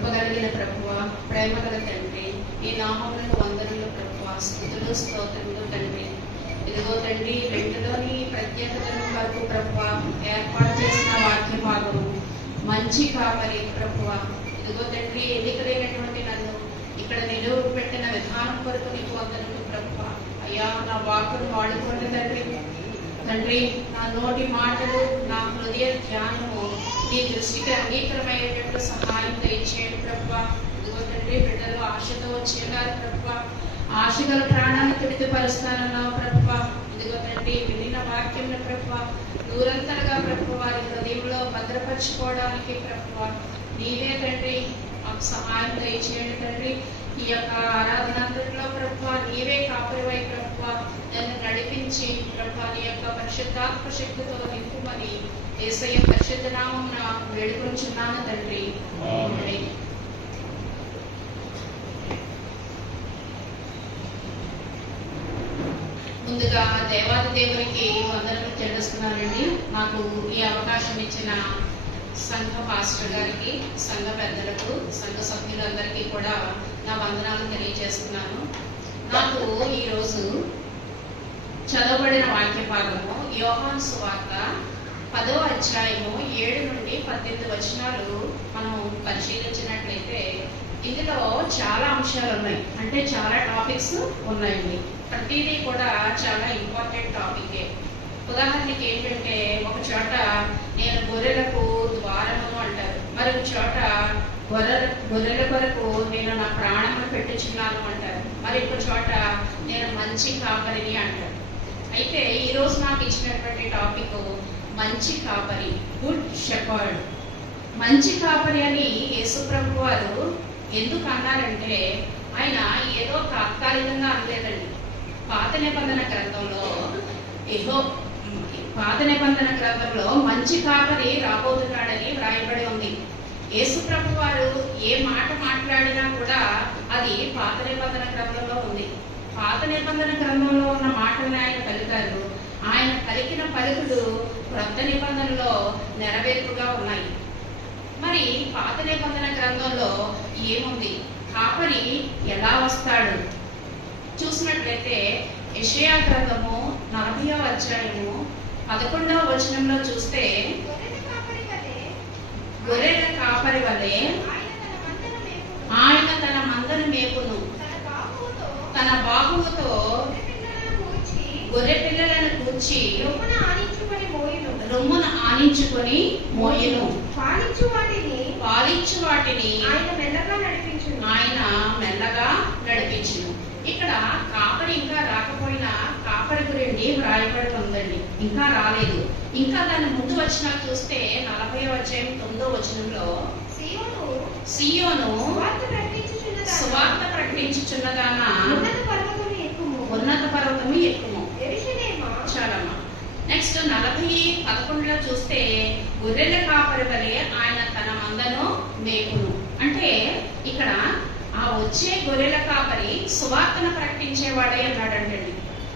కృపగలిగిన ప్రభువ, ప్రేమ గల తండ్రి, ఈ నామములకు వందనలు ప్రభువ, స్తుతులు స్తోత్రములు తండ్రి. ఇదిగో తండ్రి, రెండులోని ప్రత్యేకతను వరకు ప్రభువ ఏర్పాటు చేసిన వాక్య భాగము మంచి కాపరి ప్రభువ. ఇదిగో తండ్రి, ఎన్నికలైనటువంటి నన్ను ఇక్కడ నిలువ పెట్టిన విధానం కొరకు నీకు వందనలు ప్రభువ. అయ్యా, నా వాక్కును వాడుకోండి తండ్రి. తండ్రి, నా నోటి మాటలు, నా హృదయ ధ్యానము నీ దృష్టికి అంగీకారమయ్యేటట్లు సహాయం దయచేయండి ప్రభువ. ఇదిగో తండ్రి, బిడ్డలు ఆశతో వచ్చేవారు ప్రభువ, ఆశగల ప్రాణాన్ని తృప్తిపరుస్తానన్నావు ప్రభువ. ఇదిగో తండ్రి, వినిన వాక్యం ప్రభువ దూరంతరగా ప్రభువ వారి హృదయంలో భద్రపరచుకోవడానికి ప్రభువ నీవే తండ్రి మాకు సహాయం దయచేయండి తండ్రి. ఈ యొక్క ఆరాధనంతట్లో ప్రభువ నీవే కాపురివై ప్రభువ నన్ను నడిపించి ప్రభువ నీ యొక్క పరిశుద్ధాత్మ శక్తితో నింపుమని యేసయ్య పరిశుద్ధ నామమున వేడుకొంచున్నాను తండ్రి. ముందుగా దేవాది దేవునికి వందనలు చెల్లిస్తున్నానండి. నాకు ఈ అవకాశం ఇచ్చిన సంఘ పాస్టర్ గారికి, సంఘ పెద్దలకు, సంఘ సభ్యులందరికీ కూడా నా వందనాలు తెలియజేస్తున్నాను. నాకు ఈరోజు చదవబడిన వాక్య భాగము యోహాను సువార్త 10వ అధ్యాయము 7 నుండి 18 వచనాలు మనం పరిశీలించినట్లయితే ఇందులో చాలా అంశాలు ఉన్నాయి, అంటే చాలా టాపిక్స్ ఉన్నాయండి. ప్రతిదీ కూడా చాలా ఇంపార్టెంట్ టాపికే. ఉదాహరణకి ఏంటంటే, ఒక చోట నేను గొర్రెలకు ద్వారమును అంటారు, మరొక చోట గొర్రెల కొరకు నేను నా ప్రాణమును పెట్టుచున్నాను అంటారు, మరొక చోట నేను మంచి కాపరిని అంటారు. అయితే ఈరోజు నాకు ఇచ్చినటువంటి టాపిక్ మంచి కాపరి, గుడ్ షెపర్డ్. మంచి కాపరి అని యేసుప్రభు వారు ఎందుకు అన్నారంటే, ఆయన ఏదో తాత్కాలికంగా అనలేదండి. పాత నిబంధన గ్రంథంలో మంచి కాపరి రాబోతున్నాడని వ్రాయబడి ఉంది. యేసుప్రభు వారు ఏ మాట మాట్లాడినా కూడా అది పాత నిబంధన గ్రంథంలో ఉంది. పాత నిబంధన గ్రంథంలో ఉన్న మాటలను ఆయన పలికారు. ఆయన పలికిన పలుకులు క్రొత్త నిబంధనలో నెరవేర్పుగా ఉన్నాయి. మరి పాత నిబంధన గ్రంథంలో ఏముంది, కాపరి ఎలా వస్తాడు చూసినట్లయితే యెషయా గ్రంథము 40వ అధ్యాయము 11వ వచనంలో చూస్తే, గొర్రెల కాపరి వలె ఆయన తన మందను మేపును, తన బాహువుతో గొర్రె పిల్లలను కూర్చి రొమ్మున ఆనించుకొని మోయును, పాలించు వాటిని ఆయన మెల్లగా నడిపించును. ఇక్కడ కాపరి ఇంకా రాకపోయినా కాపరి గురించి వ్రాయబడి ఉందండి, ఇంకా రాలేదు. ఇంకా దాని ముందు వచనాలు చూస్తే 40వ అధ్యాయం 9వ వచనంలో సియోను సువార్త ప్రకటించుచున్నదానా ఉన్నత పర్వతము ఎక్కుము. చాలమ్మా. నెక్స్ట్ 40:11లో చూస్తే గొర్రెల కాపరి వలె ఆయన తన మందను మేపును. అంటే ఇక్కడ ఆ వచ్చే గొర్రెల కాపరి సువార్తను ప్రకటించేవాడే అన్నాడండి.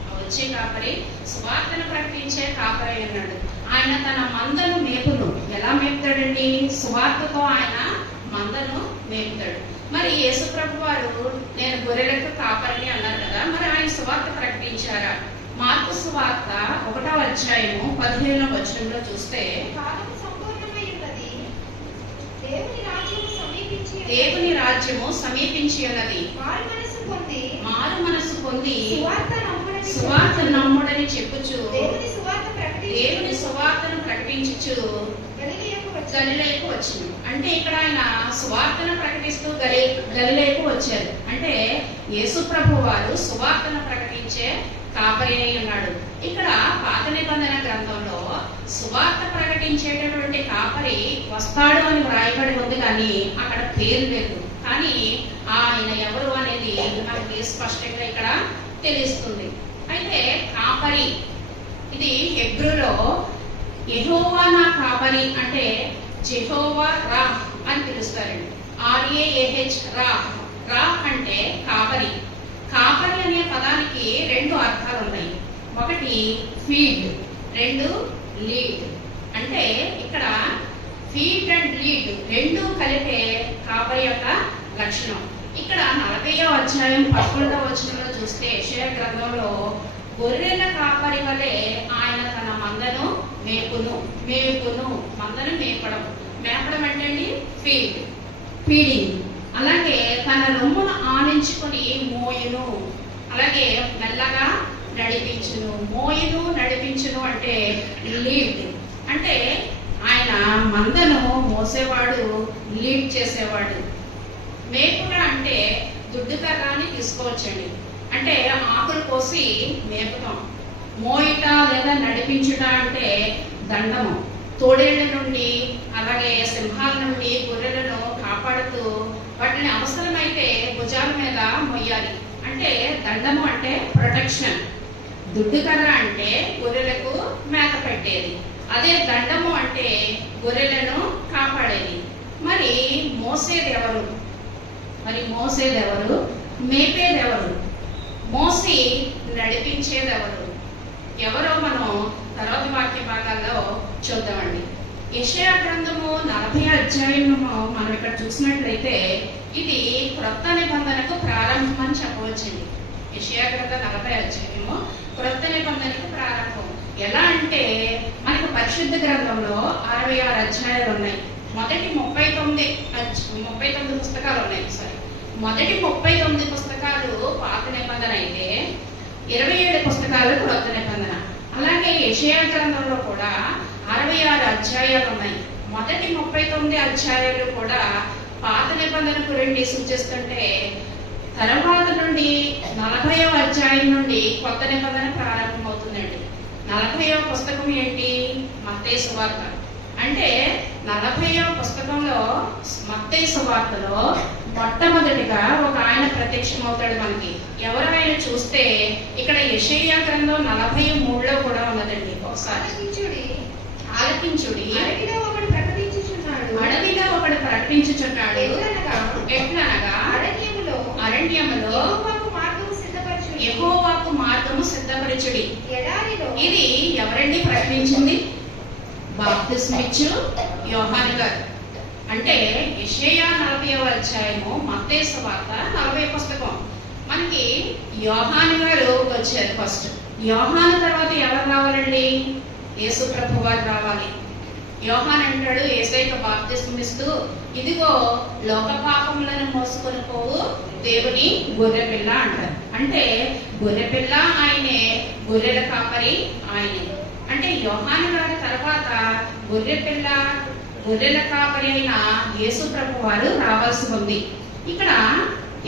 ఆ వచ్చే కాపరి సువార్తను ప్రకటించే కాపరి అన్నాడు. ఆయన తన మందను మేపును. ఎలా మేపుతాడండి? సువార్తతో ఆయన మందను మేపుతాడు. మరి యేసుప్రభు వారు నేను గొర్రెలకు కాపరిని అన్నారు కదా, మరి ఆయన సువార్త ప్రకటించారా? మార్కు సువార్త 1వ అధ్యాయము 15వ వచనంలో చూస్తే, దేవుని రాజ్యము సమీపించి ఉన్నది, మారు మనసు పొంది సువార్త నమ్ముడని చెప్పుచు దేవుని సువార్తను ప్రకటించుచు గలిలయకు వచ్చును. అంటే ఇక్కడ ఆయన సువార్తను ప్రకటిస్తూ గలిలయకు వచ్చారు. అంటే యేసుప్రభు వారు సువార్తను ప్రకటించే కాపరి అయి ఉన్నాడు. ఇక్కడ పాత నిబంధన గ్రంథంలో సువార్త ప్రకటించేటటువంటి కాపరి వస్తాడు అని వ్రాయబడి ఉంది, కానీ అక్కడ పేరు లేదు. కానీ ఆయన ఎవరు అనేది మనకి స్పష్టంగా ఇక్కడ తెలుస్తుంది. అయితే కాపరి ఇది హెబ్రూలో యెహోవా నా కాపరి అంటే జెహోవా రా అని పిలుస్తారండి. RAH రా. రా అంటే కాపరి. కాపరి అనే పదానికి 2 అర్థాలు ఉన్నాయి. ఒకటి ఫీడ్, 2 లీడ్. అంటే ఇక్కడ ఫీడ్ అండ్ లీడ్ రెండు కలిపే కాపరి యొక్క లక్షణం. ఇక్కడ 40వ అధ్యాయం 11వ వచనంలో చూస్తే యెషయా గ్రంథంలో గొర్రెల కాపరి వలె ఆయన తన మందను మేపును. మందను మేపడం అంటే అండి ఫీడింగ్. అలాగే తన రొమ్మును ఆనించుకొని మోయును, అలాగే మెల్లగా నడిపించును అంటే లీడ్. అంటే ఆయన మందను మోసేవాడు, లీడ్ చేసేవాడు. మేపుట అంటే దుడ్డు కర్రాన్ని తీసుకోవచ్చండి, అంటే ఆకులు కోసి మేపుతాం. మోయిట లేదా నడిపించుట అంటే దండము. తోడేళ్ల నుండి అలాగే సింహాల నుండి గొర్రెలను కాపాడుతూ వాటిని అవసరమైతే భుజాల మీద మొయ్యాలి. అంటే దండము అంటే ప్రొటెక్షన్, దుడ్డు కర్ర అంటే గొర్రెలకు మేత పెట్టేది, అదే దండము అంటే గొర్రెలను కాపాడేది. మరి మోసేదెవరు, మేపేదెవరు, మోసి నడిపించేదెవరు? ఎవరో మనం తర్వాత వాక్య భాగాల్లో చూద్దామండి. యెషయా గ్రంథము 40వ అధ్యాయము మనం ఇక్కడ చూసినట్లయితే ఇది క్రొత్త నిబంధనకు ప్రారంభం అని చెప్పవచ్చండి. యెషయా గ్రంథం 40వ అధ్యాయము క్రొత్త నిబంధనకు ప్రారంభం. ఎలా అంటే మనకు పరిశుద్ధ గ్రంథంలో 66 అధ్యాయాలు ఉన్నాయి. మొదటి 39 పుస్తకాలు ఉన్నాయి. మొదటి 39 పుస్తకాలు పాత నిబంధన అయితే 27 పుస్తకాలు క్రొత్త నిబంధన. అలాగే యెషయా గ్రంథంలో కూడా 66 అధ్యాయాలు ఉన్నాయి. మొదటి 39 అధ్యాయాలు కూడా పాత నిబంధన గురించి సూచిస్తుంటే తర్వాత నుండి 40వ అధ్యాయం నుండి కొత్త నిబంధన ప్రారంభమవుతుందండి. 40వ పుస్తకం ఏంటి? మత్తయి సువార్త. అంటే 40వ పుస్తకంలో మత్తయి సువార్తలో మొట్టమొదటిగా ఒక ఆయన ప్రత్యక్షమవుతాడు మనకి. ఎవరు ఆయన చూస్తే ఇక్కడ యెషయా గ్రంథం 43లో కూడా ఉన్నదండి. ఒకసారి ఆలకించుడి, అడవిలో ఒకడు ప్రకటించుచున్నాడు. ఎట్లనగా అరణ్యములో యెహోవాకు మార్గము సిద్ధపరచుడి. ఇది ఎవరండి ప్రకటించింది? బాప్తిస్మిచ్చు యోహాను గారు. అంటే యెషయా 40వ అధ్యాయము, మత్తయి సువార్త 40వ పుస్తకం. మనకి యోహాను గారు వచ్చారు ఫస్ట్. యోహాను తర్వాత ఎవరు రావాలండి? యేసు ప్రభు వారు రావాలి. యోహాను అంటాడు యేసయ్యకు బాప్తిస్మం ఇస్తూ, ఇదిగో లోక పాపములను మోసుకొని పోవు దేవుని గొర్రెపిల్ల అంటారు. అంటే గొర్రెపిల్ల ఆయనే, గొర్రెల కాపరి ఆయనే. అంటే యోహాను గారి తర్వాత గొర్రెల కాపరి అయిన యేసు ప్రభు వారు రావాల్సి ఉంది. ఇక్కడ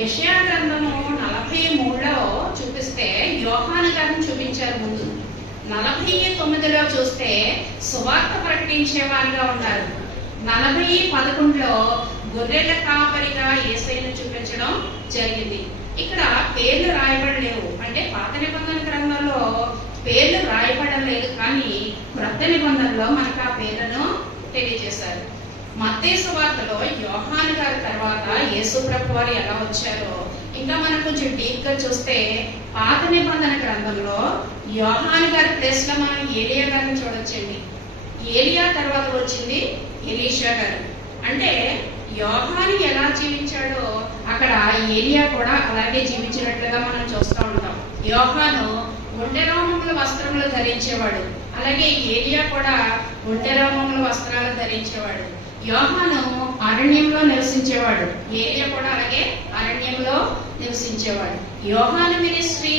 యెషయా గ్రంథము 43లో చూపిస్తే యోహాను గారిని చూపించారు ముందు. 49లో చూస్తే సువార్త ప్రకటించే వారిగా ఉన్నారు. 40:11లో గొర్రెల కాపరిగా యేసయ్యను చూపించడం జరిగింది. ఇక్కడ పేర్లు రాయబడలేవు. అంటే పాత నిబంధన గ్రంథంలో పేర్లు రాయబడలేదు, కానీ క్రొత్త నిబంధనలో మనకు ఆ పేర్లను తెలియజేశారు. మత్తయి సువార్తలో యోహాను గారి తర్వాత యేసు ప్రభు వారు ఎలా వచ్చారో ఇంకా మనం కొంచెం డీప్ గా చూస్తే పాత నిబంధన గ్రంథంలో యోహాను గారి ప్లేస్ లో మనం ఏలియా గారిని చూడొచ్చండి. ఏలియా తర్వాత వచ్చింది ఎలీషా గారు. అంటే యోహాను ఎలా జీవించాడో అక్కడ ఏలియా కూడా అలాగే జీవించినట్లుగా మనం చూస్తూ ఉంటాం. యోహాను ఒంటెరోమముల వస్త్రములు ధరించేవాడు, అలాగే ఏలియా కూడా ఒంటెరోమముల వస్త్రాలు ధరించేవాడు. యోహాను అరణ్యంలో నివసించేవాడు, ఏలియా కూడా అలాగే అరణ్యంలో నివసించేవాడు. యోహాను మినిస్ట్రీ,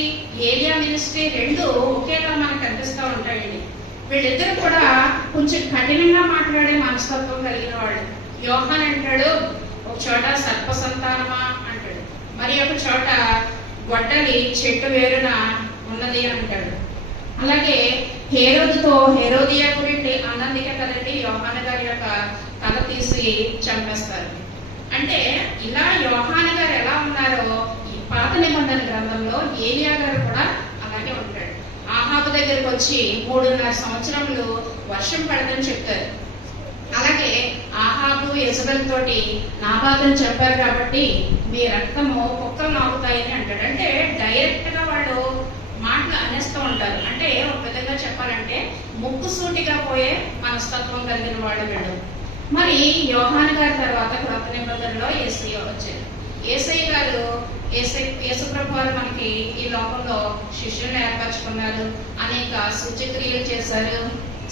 ఏలియా మినిస్ట్రీ రెండు ఒకేలా మనకు కనిపిస్తూ ఉంటాయండి. వీళ్ళిద్దరు కూడా కొంచెం కఠినంగా మాట్లాడే మనస్తత్వం కలిగిన వాడు. యోహాను అంటాడు ఒక చోట సర్ప సంతానమా అంటాడు, మరి ఒక చోట గొడ్డలి చెట్టు వేరున ఉన్నది అంటాడు. అలాగే హేరోదియా గురించి అన్నందుకే కదండి యోహాను గారి యొక్క తల తీసి చంపేస్తారు. అంటే ఇలా యోహాను గారు ఎలా ఉన్నారో ఈ పాత నిబంధన గ్రంథంలో ఏలియా గారు కూడా అలాగే ఉంటాడు. ఆహాబు దగ్గరకు వచ్చి 3.5 సంవత్సరములు వర్షం పడదని చెప్తారు. అలాగే ఆహాబు యెజబెల్ తోటి నాబాతుని చెప్పారు కాబట్టి మీ రక్తము కుక్కలు నాకుతాయని అంటాడు. అంటే డైరెక్ట్ గా వాళ్ళు మాటలు అనేస్తూ ఉంటారు. అంటే ఒక విధంగా చెప్పాలంటే ముక్కుసూటిగా పోయే మనస్తత్వం కలిగిన వాడు వీడు. మరి యోహాను గారి తర్వాత క్రొత్త నిబంధనలో యేసయ్య వచ్చారు. యేసయ్య గారు యేసుప్రభు వారు మనకి ఈ లోకంలో శిష్యులను ఏర్పరచుకున్నారు, అనేక సూచక్రియలు చేశారు,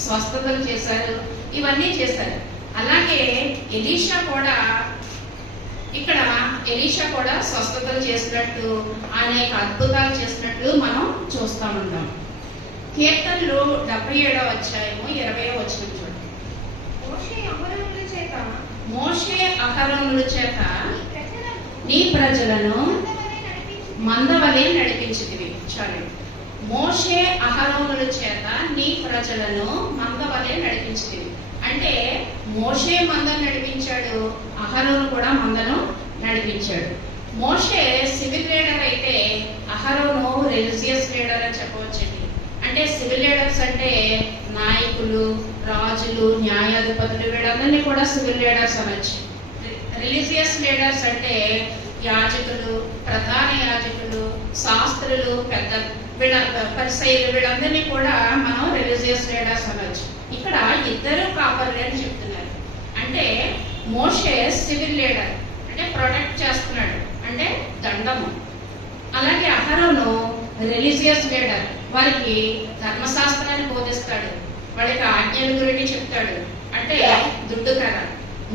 స్వస్థతలు చేశారు, ఇవన్నీ చేశారు. అలాగే ఎలీషా కూడా స్వస్థతలు చేసినట్టు, అనేక అద్భుతాలు చేసినట్లు మనం చూస్తూ ఉంటాం. కీర్తనలు 77వ అధ్యాయము 20వ వచనం చూడండి. మోషే అహరోనుల చేత నీ ప్రజలను మందవలే నడిపించితివి. చూడండి, మోషే అహరోనుల చేత నీ ప్రజలను మందవలే నడిపించితివి. అంటే మోషే మందను నడిపించాడు, అహరోను కూడా మందను నడిపించాడు. మోషే సివిల్ లీడర్ అయితే అహరోను రిలీజియస్ లీడర్ అని చెప్పవచ్చండి. అంటే సివిల్ లీడర్స్ అంటే నాయకులు, రాజులు, న్యాయాధిపతులు, వీళ్ళందరినీ కూడా సివిల్ లీడర్స్ అనొచ్చు. రిలీజియస్ లీడర్స్ అంటే యాజకులు, ప్రధాన యాజకులు, శాస్త్రులు, పెద్ద పరిసయ్యులు, వీళ్ళందరినీ కూడా మనం రిలీజియస్ లీడర్స్ అనొచ్చు. ఇక్కడ ఇద్దరు కాపర్లు అని చెప్తున్నారు. అంటే మోషే సివిల్ లీడర్ అంటే ప్రొటెక్ట్ చేస్తున్నాడు, అంటే దండము. అలాగే అహరోను రిలీజియస్ లీడర్, వారికి ధర్మశాస్త్రాన్ని బోధిస్తాడు, వాళ్ళకి ఆజ్ఞల గురించి చెప్తాడు, అంటే దుడ్డుకర్ర.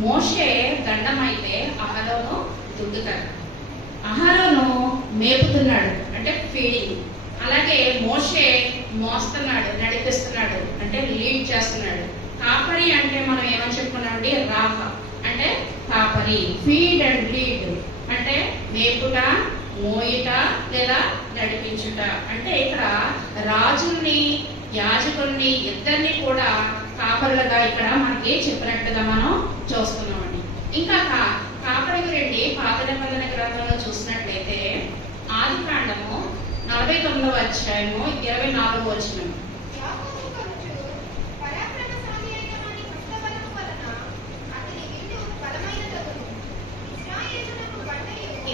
మోషే దండం అయితే అహరోను దుడ్డుకర్ర. అహరోను మేపుతున్నాడు, అంటే ఫీడింగ్. అలాగే మోషే మోస్తున్నాడు, నడిపిస్తున్నాడు, అంటే లీడ్ చేస్తున్నాడు. కాపరి అంటే మనం ఏమని చెప్పుకున్నామండి, రాహ అంటే కాపరి. ఫీడ్ అండ్ లీడ్ అంటే మేపుట, మోయిట లేదా నడిపించుట. అంటే ఇక్కడ రాజుల్ని, యాజకుల్ని ఇద్దరిని కూడా కాపరులుగా ఇక్కడ మనకి చెప్పినట్టుగా మనం చూస్తున్నామండి. ఇంకా కాపరి గురించి పాత నిబంధన గ్రంథంలో చూసినట్లయితే ఆదికాండము 49వ అధ్యాయము 24వ వచనం.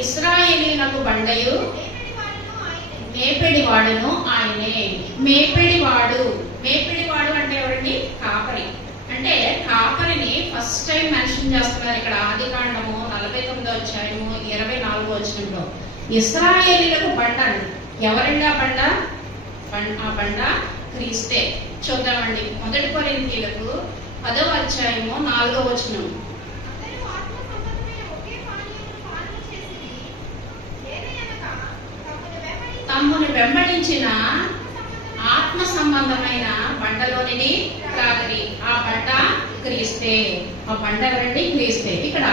ఇశ్రాయేలీయులకు బండయు మేపెడి వాడును ఆయనే. మేపెడివాడు అంటే ఎవరండి, కాపరి. అంటే కాపరిని ఫస్ట్ టైం మెన్షన్ చేస్తున్నారు ఇక్కడ ఆదికాండము 49వ అధ్యాయము 24వ వచనంలో. ఇశ్రాయేలీయులకు బండ. ఎవరండి ఆ బండ? ఆ బండ క్రీస్తే. చూద్దామండి, 1 కొరింథీయులకు 10వ అధ్యాయము 4వ వచనం. తమ్మును వెంబడించిన ఆత్మ సంబంధమైన బండలోనిది త్రాగరి. ఆ బండ క్రీస్తే. ఆ బండ ఎవరండి, క్రీస్తే. ఇక్కడ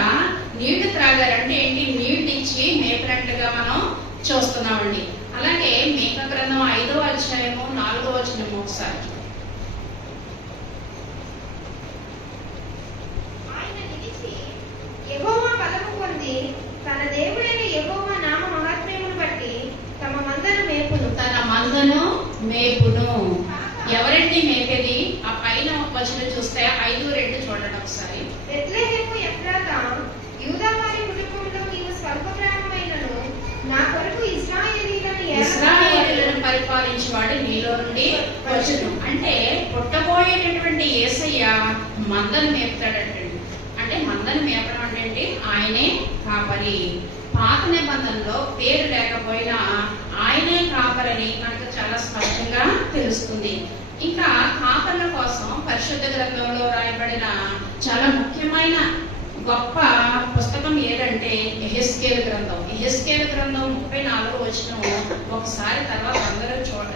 నీళ్లు త్రాగారంటే ఏంటి, నీళ్లు ఇచ్చి మేపినట్లుగా మనం చూస్తున్నామండి. అలాగే మీక గ్రంథం 5వ అధ్యాయము 4వ వచనం ఒకసారి. యెహోవా బలము పొంది తన దేవుడైన యెహోవా నామ మహాత్మ్యమును బట్టి తమ మందను మేపును. ఎవరండి మేపేది? ఆ పైన వచనం చూస్తే 5:2 చూడండి ఒకసారి. బెత్లెహేము ఎఫ్రాతా యూదా వారి కుటుంబంలో నీవు స్వల్ప ప్రాణమైనను నా కొరకు ఇశ్రాయేలీయులను పరిపాలించేవాడు నీలో నుండి వచ్చును. అంటే పుట్టబోయేటటువంటి యేసయ్య మందను మేపుతాడంటండి. అంటే మందను మేపడం అంటే ఆయనే కాపరి. పాత నిబంధనలో పేరు లేకపోయినా ఆయనే కాపరని మనకు చాలా స్పష్టంగా తెలుస్తుంది. ఇంకా కాపర్ల కోసం పరిశుద్ధ గ్రంథంలో రాయబడిన చాలా ముఖ్యమైన గొప్ప పుస్తకం ఏదంటే యెహెజ్కేలు గ్రంథం. యెహెజ్కేలు గ్రంథం 34వ వచనం ఒకసారి తర్వాత అందరూ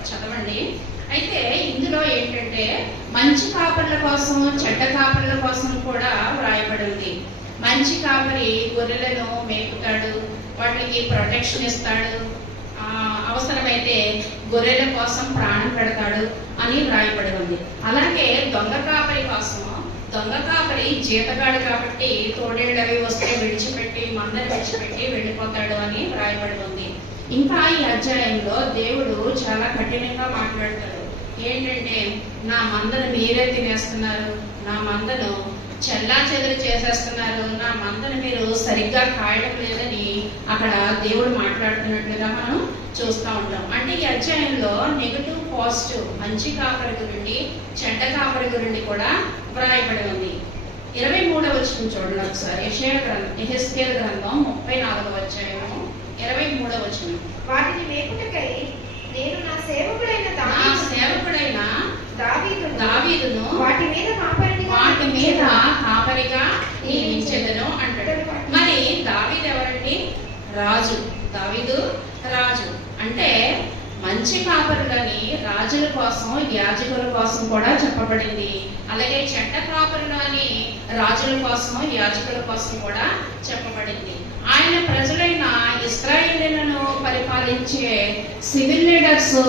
చదవండి. అయితే ఇందులో ఏంటంటే మంచి కాపర్ల కోసం, చెడ్డ కాపర్ల కోసం కూడా వ్రాయబడి ఉంది. మంచి కాపరి గొర్రెలను మేపుతాడు, వాటికి ప్రొటెక్షన్ ఇస్తాడు, అవసరమైతే గొర్రెల కోసం ప్రాణం పెడతాడు అని వ్రాయబడి ఉంది. అలాగే దొంగ కాపరి కోసం, దొంగ కాపరి జీతగాడు కాబట్టి తోడేళ్ళు అవి వస్తే విడిచిపెట్టి, మందరు విడిచిపెట్టి వెళ్ళిపోతాడు అని వ్రాయబడి ఉంది. ఇంకా ఈ అధ్యాయంలో దేవుడు చాలా కఠినంగా మాట్లాడతాడు. ఏంటంటే నా మందను మీరే తినేస్తున్నారు, నా మందను చెల్లా చెదురు చేసేస్తున్నారు, నా మందను మీరు సరిగ్గా కాయడం లేదని అక్కడ దేవుడు మాట్లాడుతున్నట్లుగా మనం చూస్తూ ఉంటాం. అంటే ఈ అధ్యాయంలో నెగటివ్, పాజిటివ్, మంచి కాపరి గురించి, చెడ్డ కాపరి గురించి కూడా వ్రాయబడి ఉంది. 23వ వచనం చూడండి ఒకసారి. యెహెజ్కేలు గ్రంథం 34వ అధ్యాయము 23వ వచనం. వాటిని మేపుటకై నేను నా సేవకుడైన దావీదును వాటి మీద కాపరిగా నియమించెదను అంటాడు. మరి దావీదు ఎవరండి? రాజు. దావీదు రాజు. అంటే మంచి కాపరులని రాజుల కోసం, యాజకుల కోసం కూడా చెప్పబడింది. అలాగే చెడ్డ కాపరులని రాజుల కోసం, యాజకుల కోసం కూడా చెప్పబడింది. ఆయన ప్రజలైన ఇశ్రాయేలీయులను పరిపాలించే సివిల్ లీడర్స్,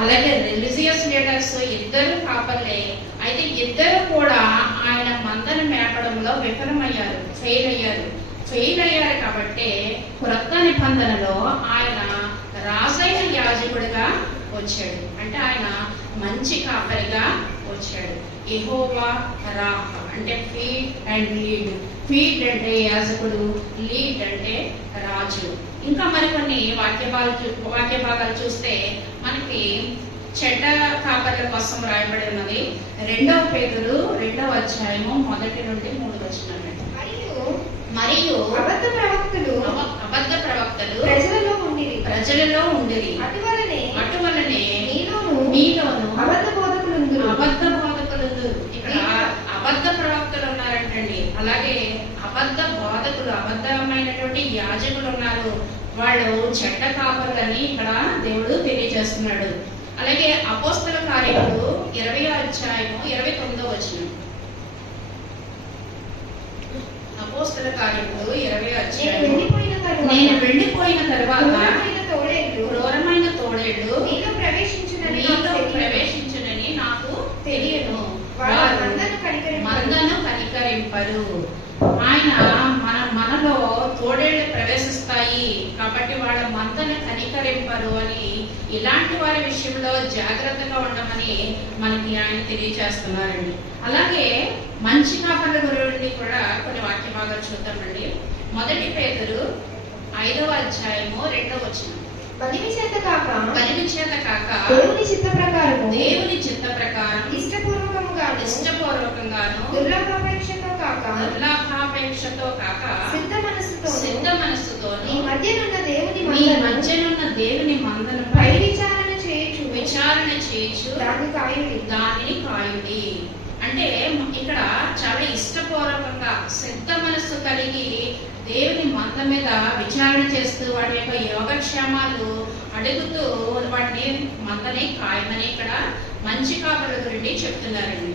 అలాగే రిలీజియస్ లీడర్స్ ఇద్దరు కాపర్లే. అయితే ఇద్దరు కూడా ఆయన మందను మేపడంలో విఫలమయ్యారు, ఫెయిల్ అయ్యారు. కాబట్టి క్రొత్త నిబంధనలో ఆయన రాజైన యాజకుడిగా వచ్చాడు. అంటే ఆయన మంచి కాపరిగా వచ్చాడు. యెహోవా రాహ అంటే ఫీడ్ అండ్ లీడ్. ఫీడ్ అంటే యాజకుడు, లీడ్ అంటే రాజు. ఇంకా మరికొన్ని వాక్య భాగాలు చూస్తే మనకి చెడ్డ కాపర్ల కోసం రాయబడి ఉన్నది. 2వ పేతురు 2వ అధ్యాయము 1 నుండి 3 వచనాలు. మరియు అబద్ధ ప్రవక్తలు ప్రజలలో ఉండిరి. అటువలనే మీలోను అబద్ధ బోధకులు. ఇక్కడ అబద్ధ ప్రవక్తలు ఉన్నారంటండి. అలాగే అబద్ధ బోధకులు, అబద్ధమైనటువంటి యాజకులు ఉన్నారు. వాళ్ళు చెడ్డ కాపరులని ఇక్కడ దేవుడు తెలియజేస్తున్నాడు. అలాగే అపోస్తల కార్యములు 20వ అధ్యాయము 29వ వచనం. అపోస్తల కార్యములు 20వ అధ్యాయం. నేను వెళ్ళిపోయిన తరువాత క్రూరమైన తోడేళ్లు మీలో ప్రవేశించునని నాకు తెలియను. మందను కనికరింపరు. ఆయన మనలో తోడేళ్లు ప్రవేశిస్తాయి కాబట్టి వాళ్ళ మందను కనికరింపరు అని, ఇలాంటి వారి విషయంలో జాగ్రత్తగా ఉండమని మనకి ఆయన తెలియజేస్తున్నారండి. అలాగే మంచి కాపర్ల గురించి కూడా కొన్ని వాక్య భాగాలు చూద్దామండి. 1 పేతురు 5వ అధ్యాయము 2వ వచనం. బలిమి చేత కాక దేవుని చిత్త ప్రకారం ఇష్టపూర్వకంగాను దుర్లాభాపేక్షతో కాక సిద్ధ మనస్సుతో మీ మధ్యనున్న దేవుని మందనపై విచారణ చేయుచు దానిని కాయుడి. అంటే ఇక్కడ చాలా ఇష్టపూర్వకంగా సిద్ధ మనస్సు కలిగి దేవుని మంద మీద విచారణ చేస్తూ వాటి యొక్క యోగక్షేమాలు అడుగుతూ వాటిని మందని కాయమని ఇక్కడ మంచి కాపరుల గురించి చెప్తున్నారండి.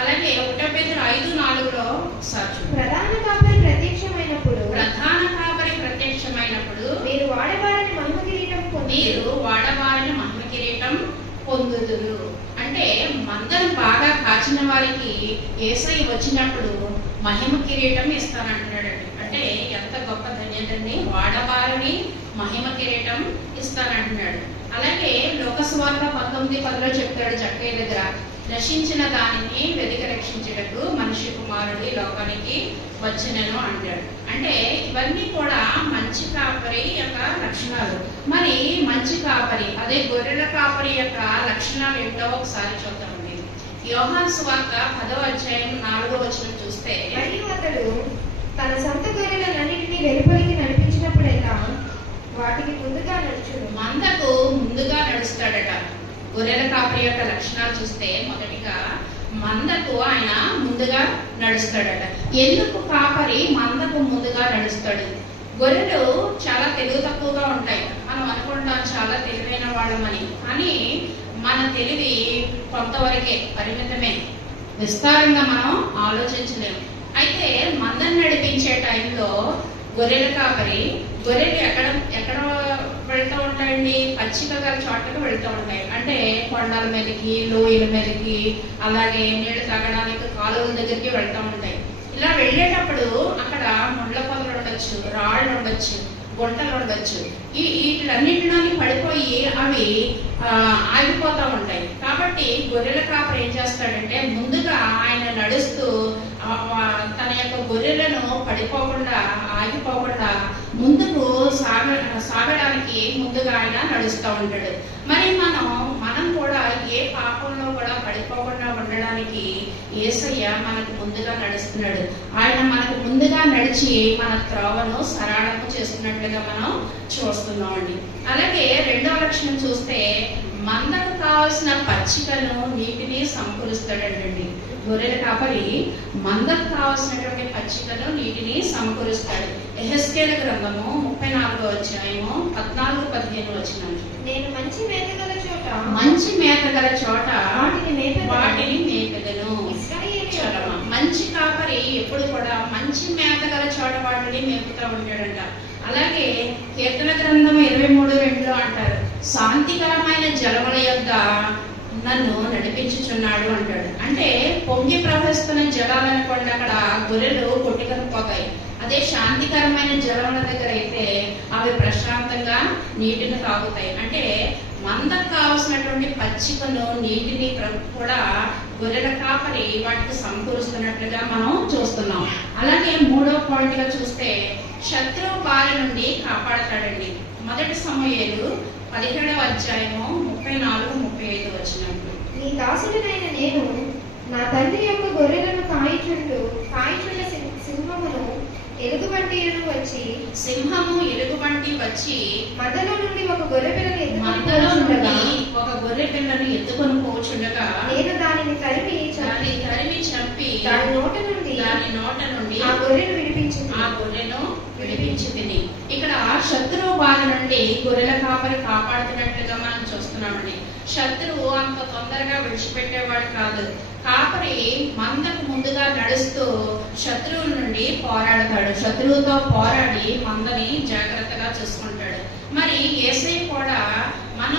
అలాగే 1 పేతురు 5:4లో ప్రధాన కాపరి ప్రత్యక్షమైనప్పుడు మీరు వాడవారిని మహిమ కిరీటం పొందుదురు. అంటే మందను బాగా కాచిన వారికి యేసయ్య వచ్చినప్పుడు మహిమ కిరీటం ఇస్తానంటున్నాడండి. అంటే ఎంత గొప్ప ధన్యతండి. వాడవారిని మహిమ కిరీటం ఇస్తానంటున్నాడు. అలాగే లోకసువార్త 19:10లో చెప్తాడు జక్కయ్య దగ్గర, నశించిన దానిని వెతికి రక్షించుటకు మనిషి కుమారుడి లోకానికి వచ్చినను అంటాడు. అంటే ఇవన్నీ కూడా మంచి కాపరి యొక్క లక్షణాలు. మరి మంచి కాపరి, అదే గొర్రెల కాపరి యొక్క లక్షణాలు ఏంటో ఒకసారి చూద్దామండి. యోహాను సువార్త 10వ అధ్యాయం 4వ వచనం చూస్తే, మరియు అతడు తన సొంత గొర్రెలన్నిటినీ వెలుపలికి నడిపించినప్పుడల్లా వాటికి ముందుగా నడుచును. మందకు ముందుగా నడుస్తాడట. గొర్రెల కాపరి యొక్క లక్షణాలు చూస్తే మొదటిగా మందకు ఆయన ముందుగా నడుస్తాడట. ఎందుకు కాపరి మందకు ముందుగా నడుస్తాడు? గొర్రెలు చాలా తెలివి తక్కువగా ఉంటాయి. మనం అనుకుంటాం చాలా తెలివైన వాళ్ళమని, కానీ మన తెలివి కొంతవరకే, పరిమితమే, విస్తారంగా మనం ఆలోచించలేము. అయితే మందను నడిపించే టైంలో గొర్రెల కాపరి గొర్రెలు ఎక్కడ వెళ్తూ ఉంటాయండి? పచ్చిక గల చోట్లకు వెళ్తూ ఉంటాయి. అంటే కొండల మీదకి, లోయల మీదకి, అలాగే నీళ్లు తాగడానికి కాలువల దగ్గరికి వెళ్తూ ఉంటాయి. ఇలా వెళ్ళేటప్పుడు అక్కడ ముళ్ళ పొదలు ఉండొచ్చు, రాళ్ళు ఉండొచ్చు, గుంటలు ఉండొచ్చు. వీటిలన్నింటిలోని పడిపోయి అవి ఆగిపోతూ ఉంటాయి. కాబట్టి గొర్రెల కాపరి ఏం చేస్తాడంటే ముందుగా ఆయన నడుస్తూ తన యొక్క గొర్రెలను పడిపోకుండా, ఆగిపోకుండా ముందుకు సాగడానికి ముందుగా ఆయన నడుస్తూ ఉంటాడు. మరి మనం కూడా ఏ పాపంలో కూడా పడిపోకుండా ఉండడానికి యేసయ్య మనకు ముందుగా నడుస్తున్నాడు. ఆయన మనకు ముందుగా నడిచి మన త్రోవను సరళము చేస్తున్నట్లుగా మనం చూస్తున్నామండి. అలాగే రెండవ లక్షణం చూస్తే మందకు కావాల్సిన పచ్చికను నీటిని సమకూరుస్తాడండి. గొర్రెల కాపరి మందకు కావాల్సినటువంటి పచ్చికను నీటిని సమకూరుస్తాడు. యెహెజ్కేలు గ్రంథము 34వ అధ్యాయము 14-15 వచనాలు. నేను మంచి మేత గల చోట వాటిని మేపెదను. ఇశ్రాయేలీయుల మంచి కాపరి ఎప్పుడు కూడా మంచి మేత గల చోట వాటిని మేపుతా ఉంటాడంట. అలాగే కీర్తన గ్రంథం 23:2 అంటారు, శాంతికరమైన జలముల యొద్ద నన్ను నడిపించుచున్నాడు అంటాడు. అంటే పొంగి ప్రవహిస్తున్న జలాలనుకోండి, అక్కడ గొర్రెలు కొట్టుకొని పోతాయి. అదే శాంతికరమైన జలముల దగ్గర అయితే అవి ప్రశాంతంగా నీటిని తాగుతాయి. అంటే మందకు కావాల్సినటువంటి పచ్చికను నీటిని కూడా గొర్రెల కాపరి వాటికి సమకూరుస్తున్నట్లుగా మనం చూస్తున్నాం. అలాగే మూడో పాయింట్ గా చూస్తే శత్రువు బారి నుండి కాపాడతాడండి. మొదటి సమూయేలు 17వ అధ్యాయము 34-35 వచనాలు. నీ దాసుడినైన నేను నా తండ్రి యొక్క గొర్రెలను కాయిచుండ సింహమును ఎలుగుబంటిలను వచ్చి మందలో నుండి ఒక గొర్రె పిల్లను ఎత్తుకొని పోచుండగా నేను దానిని తరిమి చంపి దాని నోట నుండి ఆ గొర్రెను విడిపించింది. ఇక్కడ శత్రువు బారి నుండి గొర్రెల కాపరి కాపాడుతున్నట్లుగా మనం చూస్తున్నామండి. శత్రువు అంత తొందరగా విడిచిపెట్టేవాడు కాదు. కాపరి మందకు ముందుగా నడుస్తూ శత్రువుల నుండి పోరాడతాడు. శత్రువుతో పోరాడి మందని జాగ్రత్తగా చూసుకుంటాడు. మరి యేసయ్య కూడా మన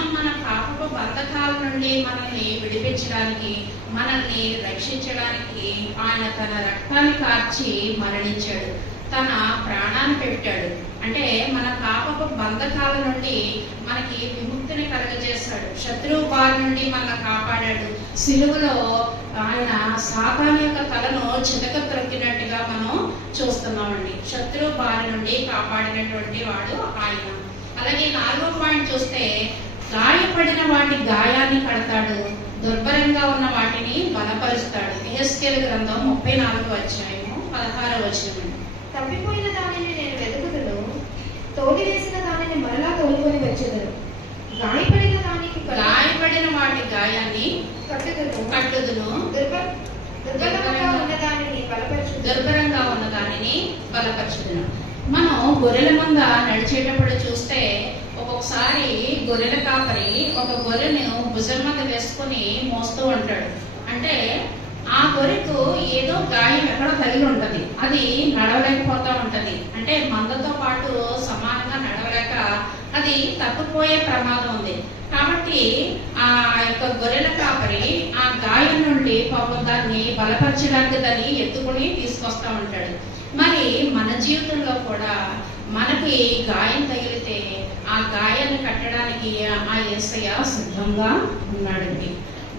పాపపు బంధకాల నుండి మనల్ని విడిపించడానికి, మనల్ని రక్షించడానికి ఆయన తన రక్తాన్ని కార్చి మరణించాడు, తన ప్రాణాన్ని పెట్టాడు. అంటే మన పాపపు బంధకాల నుండి మనకి విముక్తిని కలుగజేశాడు. శత్రువు బారి నుండి మనల్ని కాపాడాడు. సిలువలో ఆయన సాతాను యొక్క తలను చితక త్రొక్కినట్టుగా మనం చూస్తున్నామండి. శత్రువు బారి నుండి కాపాడినటువంటి వాడు ఆయన. అలాగే 4వ పాయింట్ చూస్తే గాయపడిన వాటి గాయాన్ని కడతాడు, దుర్భరంగా ఉన్న వాటిని బలపరుస్తాడు. యెహెజ్కేలు గ్రంథం 34వ అధ్యాయము 16వ వచనం. తప్పిపోయిన దానిని నేను వెతుకుదును, తోలివేసిన దానిని మరలా తోలుకొని వచ్చేదను. గాయపడిన వాటి గాయాన్ని కట్టుదును, దుర్భరంగా ఉన్న దానిని బలపరచుదును. మనం గొర్రెల మంద నడిచేటప్పుడు చూస్తే ఒక్కొక్కసారి గొర్రెల కాపరి ఒక గొర్రెను భుజం మీద వేసుకొని మోస్తూ ఉంటాడు. అంటే ఆ గొర్రెకు ఏదో గాయం ఎక్కడ తగిలి ఉంటది, అది నడవలేకపోతా ఉంటది. అంటే మందతో పాటు సమానంగా నడవలేక అది తప్పిపోయే ప్రమాదం ఉంది. కాబట్టి ఆ యొక్క గొర్రెల కాపరి ఆ గాయం నుండి పాపం దాన్ని బలపరచడానికి దాన్ని ఎత్తుకుని తీసుకొస్తా ఉంటాడు. మరి మన జీవితంలో కూడా మనకి గాయం తగిలితే ఆ గాయాన్ని కట్టడానికి ఆ యేసయ్య సిద్ధంగా ఉన్నాడండి.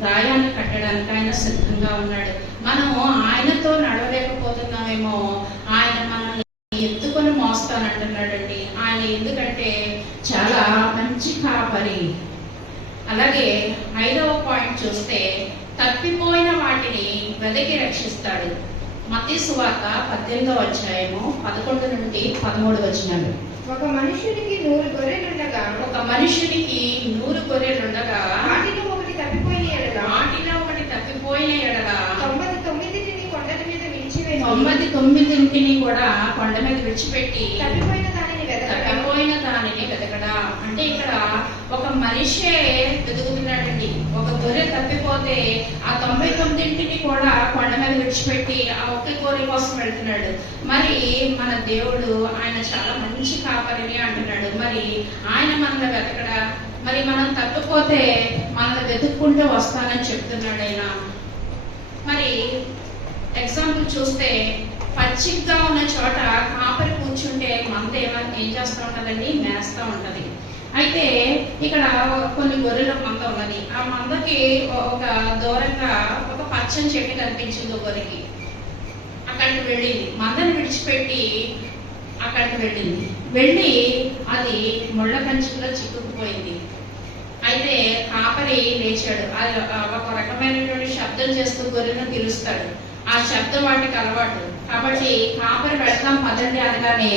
గాయాన్ని కట్టడానికి ఆయన సిద్ధంగా ఉన్నాడు. మనము ఆయనతో నడవలేకపోతున్నామేమో, ఆయన మనల్ని ఎత్తుకొని మోస్తానంటున్నాడండి. ఆయన ఎందుకంటే చాలా మంచి కాపరి. అలాగే 5వ పాయింట్ చూస్తే తప్పిపోయిన వాటిని వెదకి రక్షిస్తాడు. మత్తయి సువార్త 18వ అధ్యాయము 11-13 వచనాలు. ఒక మనుషునికి 100 గొర్రెలుండగా వాటిలో ఒకటి తప్పిపోయిన ఎడల 99 కొండల మీద విడిచిపెట్టి 99 కూడా కొండ మీద విడిచిపెట్టి తప్పిపోయిన దానిని వెతకడా. అంటే ఇక్కడ ఒక మనిషే వెతుకుతున్నాడండి. ఒక గొర్రె తప్పిపోతే ఆ 99 కూడా కొండ మీద విడిచిపెట్టి ఆ ఒక్క గొర్రె కోసం వెళ్తున్నాడు. మరి మన దేవుడు ఆయన చాలా మంచి కాపరిని అంటున్నాడు. మరి ఆయన మనల్ని వెతకడా? మరి మనం తప్పిపోతే మనల్ని వెతుక్కుంటూ వస్తానని చెప్తున్నాడు ఆయన. మరి ఎగ్జాంపుల్ చూస్తే పచ్చిగా ఉన్న చోట కాపరి కూర్చుంటే మంద ఏం చేస్తూ ఉంటుందండి, మేస్తూ ఉంటది. అయితే ఇక్కడ కొన్ని గొర్రెల మంద ఉన్నది. ఆ మందకి ఒక దూరంగా ఒక పచ్చని చెట్టు కనిపించింది. గొర్రెకి అక్కడికి వెళ్ళింది. మందని విడిచిపెట్టి అక్కడికి వెళ్ళి అది ముళ్ళ కంచెలో చిక్కుకుపోయింది. అయితే కాపరి లేచాడు. ఒక రకమైనటువంటి శబ్దం చేస్తూ గొర్రెను పిలుస్తాడు. ఆ శబ్దం వాటికి అలవాటు కాబట్టి కాపరి వెళ్తాం పదండి అనగానే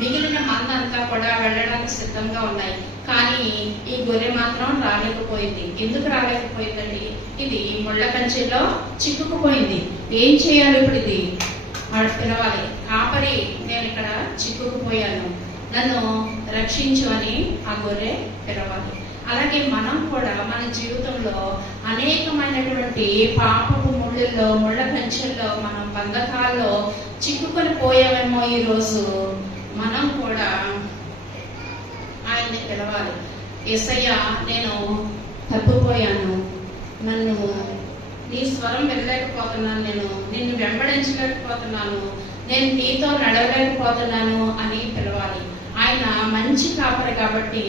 మిగిలిన మంద అంతా కూడా వెళ్ళడానికి సిద్ధంగా ఉన్నాయి. కానీ ఈ గొర్రె మాత్రం రాలేకపోయింది. ఎందుకు రాలేకపోయిందండి? ఇది ముళ్ళ కంచెలో చిక్కుకుపోయింది. ఏం చేయాలి ఇప్పుడు? ఇది వాడు పిలవాలి, కాపరి నేను ఇక్కడ చిక్కుకుపోయాను, నన్ను రక్షించు అని ఆ గొర్రె పిలవాలి. అలాగే మనం కూడా మన జీవితంలో అనేకమైనటువంటి పాపపు ముళ్ళల్లో, ముళ్ళ కంచెల్లో, మనం బంధకాల్లో చిక్కుకొని పోయామేమో. ఈరోజు మనం కూడా ఆయన్ని పిలవాలి. యేసయ్యా, నేను తప్పిపోయాను, నన్ను నీ స్వరం వెళ్ళలేకపోతున్నాను, నేను నిన్ను వెంబడించలేకపోతున్నాను, నేను నీతో నడవలేకపోతున్నాను అని పిలవాలి. ఆయన మంచి కాపరి కాబట్టి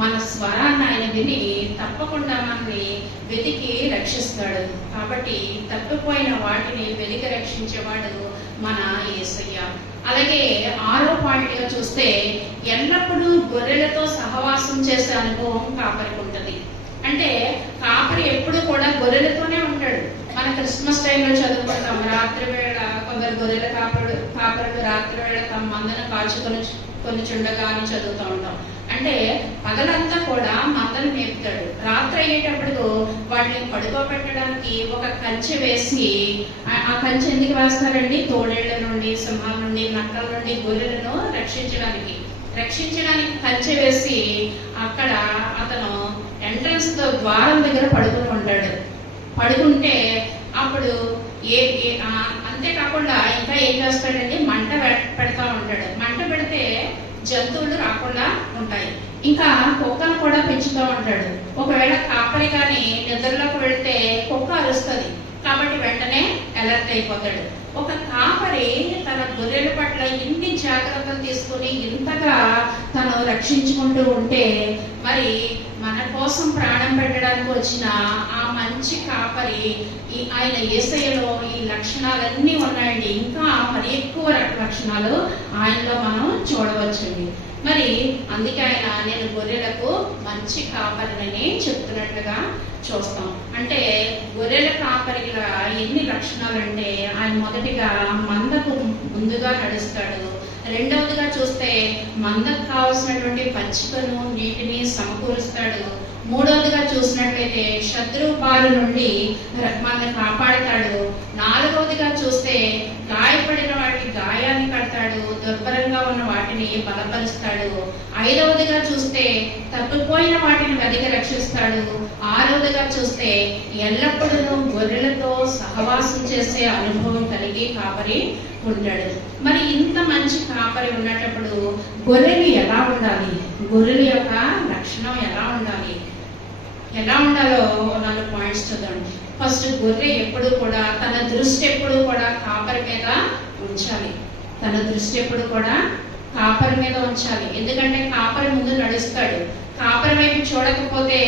మన స్వరాన్ని ఆయన విని తప్పకుండా మనల్ని వెతికి రక్షిస్తాడు. కాబట్టి తప్పిపోయిన వాటిని వెతికి రక్షించేవాడు మన యేసయ్య. అలాగే 6వ పాయింట్గా చూస్తే ఎల్లప్పుడూ గొర్రెలతో సహవాసం చేసే అనుభవం కాపరికి ఉంటుంది. అంటే కాపరి ఎప్పుడు కూడా గొర్రెలతోనే ఉంటాడు. మన క్రిస్మస్ టైంలో చదువుకుంటాం, రాత్రి వేళ కొందరు గొర్రెల కాపరులు రాత్రి వేళ తమ మందను కాచుకొని చుండగా అని చదువుతూ ఉంటాం. అంటే పగలంతా కూడా మందను మేపుతాడు. రాత్రి అయ్యేటప్పుడు వాటిని పడుకోబెట్టడానికి ఒక కంచె వేసి, ఆ కంచె ఎందుకు వేస్తారండి? తోడేళ్ల నుండి, సింహాల నుండి, నక్కల నుండి గొర్రెలను రక్షించడానికి కంచె వేసి అక్కడ అతను ఎంట్రన్స్ ద్వారం దగ్గర పడుకుని ఉంటాడు. పడుకుంటే అప్పుడు అంతేకాకుండా ఇంకా ఏం చేస్తాడండి? మంట పెడతా ఉంటాడు. మంట పెడితే జంతువులు రాకుండా ఉంటాయి. ఇంకా కుక్కను కూడా పెంచుతూ ఉంటాడు. ఒకవేళ కాపరి కానీ నిద్రలోకి వెళ్తే కుక్క అరుస్తుంది కాబట్టి వెంటనే అలర్ట్ అయిపోతాడు. ఒక కాపరి తన గొర్రెల పట్ల ఇన్ని జాగ్రత్తలు తీసుకుని ఇంతగా తను రక్షించుకుంటూ ఉంటే మరి మన కోసం ప్రాణం పెట్టడానికి వచ్చిన ఆ మంచి కాపరి ఆయన యేసయ్యలో ఈ లక్షణాలన్నీ ఉన్నాయండి. ఇంకా మరి ఎక్కువ లక్షణాలు ఆయనలో మనం చూడవచ్చండి. మరి అందుకే ఆయన నేను గొర్రెలకు మంచి కాపరిని చెప్తున్నట్లుగా చూస్తాం. అంటే గొర్రెల కాపరిగా ఎన్ని లక్షణాలు అంటే ఆయన మొదటిగా మందకు ముందుగా నడుస్తాడు. రెండవదిగా చూస్తే మందకు కావాల్సినటువంటి పచ్చికను, నీటిని సమకూరుస్తాడు. మూడవదిగా చూసినట్లయితే శత్రువు బారి నుండి మనల్ని కాపాడుతాడు. నాలుగవదిగా చూస్తే గాయపడిన వాటికి గాయాన్ని కడతాడు, దుర్బలంగా ఉన్న వాటిని బలపరుస్తాడు. ఐదవదిగా చూస్తే తప్పిపోయిన వాటిని వెతికి రక్షిస్తాడు. ఆరవదిగా చూస్తే ఎల్లప్పుడూ గొర్రెలతో సహవాసం చేసే అనుభవం కలిగి కాపరి ఉంటాడు. మరి ఇంత మంచి కాపరి ఉన్నప్పుడు గొర్రెలు ఎలా ఉండాలి? గొర్రెల యొక్క లక్షణం ఎలా ఉండాలి? ఎలా ఉండాలో 4 పాయింట్స్ చూద్దాండి. ఫస్ట్, గొర్రె ఎప్పుడు కూడా తన దృష్టి ఎప్పుడు కూడా కాపరి మీద ఉంచాలి. తన దృష్టి ఎప్పుడు కూడా కాపరి మీద ఉంచాలి. ఎందుకంటే కాపరి ముందు నడుస్తాడు. కాపరి వైపు చూడకపోతే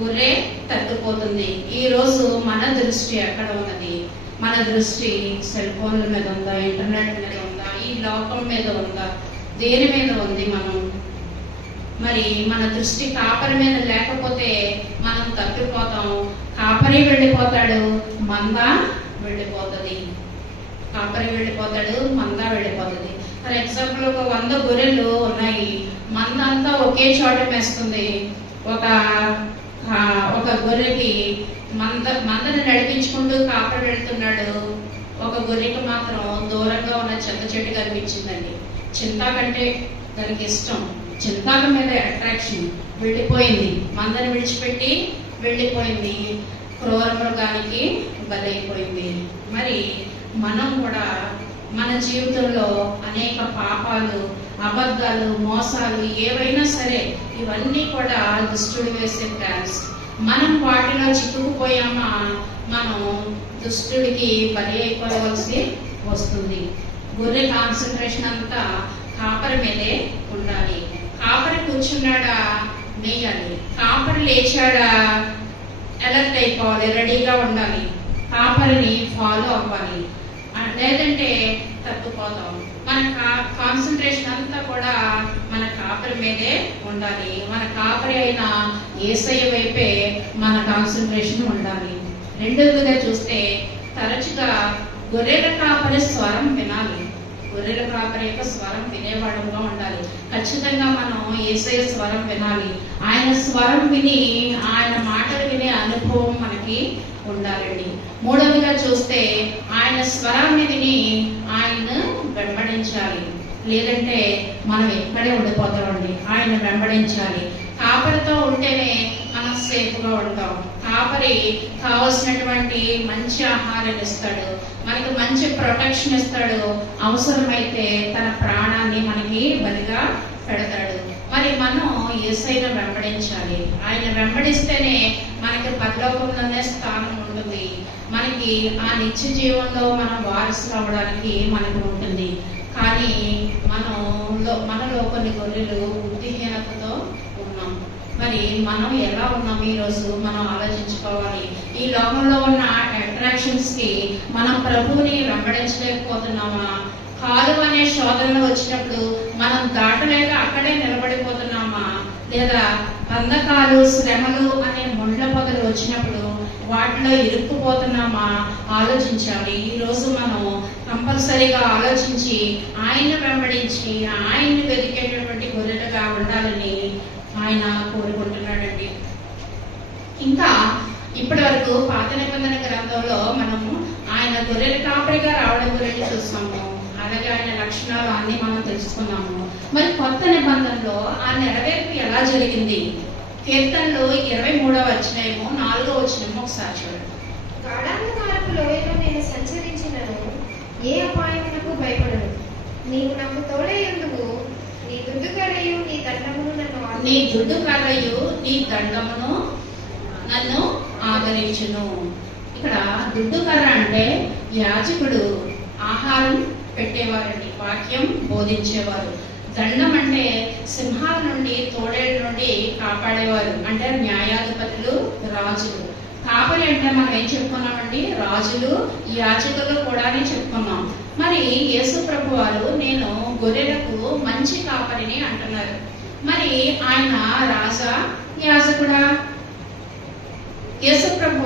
గొర్రె తగ్గిపోతుంది. ఈ రోజు మన దృష్టి ఎక్కడ ఉన్నది? మన దృష్టి సెల్ ఫోన్ల మీద ఉందా? ఇంటర్నెట్ మీద ఉందా? ఈ లోకం మీద ఉందా? దేని మీద ఉంది మనం? మరి మన దృష్టి కాపరి మీద లేకపోతే మనం తప్పిపోతాం. కాపరి వెళ్ళిపోతాడు, మంద వెళ్ళిపోతుంది. కాపరి వెళ్ళిపోతాడు, మంద వెళ్ళిపోతుంది. ఫర్ ఎగ్జాంపుల్, ఒక 100 గొర్రెలు ఉన్నాయి. మంద అంతా ఒకే చోట మేస్తుంది. ఒక గొర్రెకి మందను నడిపించుకుంటూ కాపరి వెళ్తున్నాడు. ఒక గొర్రెకి మాత్రం దూరంగా ఉన్న చింత చెట్టు కనిపించిందండి. చింతాకంటే దానికి ఇష్టం, చింతాక మీద అట్రాక్షన్, వెళ్ళిపోయింది. మందను విడిచిపెట్టి వెళ్ళిపోయింది. క్రూర మృగానికి బలైపోయింది. మరి మనం కూడా మన జీవితంలో అనేక పాపాలు, అబద్ధాలు, మోసాలు ఏవైనా సరే ఇవన్నీ కూడా దుష్టుడు వేసే ప్లాన్స్. మనం వాటిలో చిక్కుకుపోయామా మనం దుష్టుడికి బలి అయిపోవలసి వస్తుంది. గొర్రె కాన్సన్ట్రేషన్ అంతా కాపరి మీదే ఉండాలి. కాపరి కూర్చున్నాడా మేయాలి, కాపరి లేచాడా అలర్ట్ అయిపోవాలి, రెడీగా ఉండాలి, కాపరిని ఫాలో అవ్వాలి. లేదంటే తప్పిపోతాం. మన కాన్సన్ట్రేషన్ అంతా కూడా మన కాపరి మీదే ఉండాలి. మన కాపరి అయిన యేసయ్య వైపే మన కాన్సన్ట్రేషన్ ఉండాలి. రెండవదిగా చూస్తే తరచుగా గొర్రెల కాపరి స్వరం వినాలి. గొర్రెల కాపరి యొక్క స్వరం వినేవాడుగా ఉండాలి. ఖచ్చితంగా మనం యేసయ్య స్వరం వినాలి. ఆయన స్వరం విని ఆయన మాటలు వినే అనుభవం మనకి ఉండాలండి. మూడవదిగా చూస్తే ఆయన స్వరాన్ని విని ఆయన్ను వెంబడించాలి. లేదంటే మనం ఎక్కడే ఉండిపోతామండి. ఆయన వెంబడించాలి. కాపరితో ఉంటేనే మనం సేఫ్గా ఉంటాం. కాపరి కావలసినటువంటి మంచి ఆహారం ఇస్తాడు, మనకి మంచి ప్రొటెక్షన్ ఇస్తాడు, అవసరమైతే తన ప్రాణాన్ని మనకి బలిగా పెడతాడు. మరి మనం యేసయ్యను వెంబడించాలి. ఆయన వెంబడిస్తేనే మనకి పరలోకంలోనే స్థానం ఉంటుంది. మనకి ఆ నిత్య జీవంలో మనం వారసులు అవ్వడానికి మనకు ఉంటుంది. కానీ మనలో కొన్ని గొర్రెలు బుద్ధిహీనతతో ఉన్నాం. మరి మనం ఎలా ఉన్నాం ఈరోజు మనం ఆలోచించుకోవాలి. ఈ లోకంలో ఉన్న అట్రాక్షన్స్ కి మనం ప్రభువుని వెంబడించలేకపోతున్నామా? కాలు అనే శోధనలు వచ్చినప్పుడు మనం దాటలేక అక్కడే నిలబడిపోతున్నామా? లేదా బంధకాలు శ్రమలు అనే ముండ్ల పొదలు వచ్చినప్పుడు వాటిలో ఇరుక్కుపోతున్నామా? ఆలోచించాలి. ఈరోజు మనం కంపల్సరీగా ఆలోచించి ఆయన్ని వెంబడించి ఆయన్ని వెతికేటటువంటి గొర్రెలుగా ఉండాలని ఆయన కోరుకుంటున్నాడండి. ఇంకా ఇప్పటి వరకు పాత నిబంధన గ్రంథంలో మనము ఆయన గొర్రెల కాపరిగా రావడం గురించి చూస్తాము. అలాగే ఆయన లక్షణాలు అన్ని మనం తెలుసుకున్నాము. మరి కొత్త నిబంధనలో ఆ నెరవేర్పు ఎలా జరిగింది? కీర్తనలు 23వ అధ్యాయము 4వ వచనము ఒకసారి చూడండి. గాఢాంధకారపు లోయలో నేను సంచరించినను ఏ అపాయమునకు భయపడను. నీవు నాకు తోడైయుందువు. నీ దుడ్డు కర్రయు నీ దండమును నన్ను ఆదరించును. ఇక్కడ దుడ్డు కర్ర అంటే యాజకుడు ఆహారం పెట్టేవారండి, వాక్యం బోధించేవారు. దండం అంటే సింహాల నుండి తోడేళ్ళ నుండి కాపాడేవారు, అంటే న్యాయాధిపతులు, రాజులు. కాపరి అంటే మనం ఏం చెప్పుకున్నామండి? రాజులు, యాజకులు కూడా చెప్పుకున్నాం. మరి యేసు ప్రభు వారు నేను గొర్రెలకు మంచి కాపరిని అంటున్నారు. మరి ఆయన రాజా, యాజకుడా? యేసుప్రభు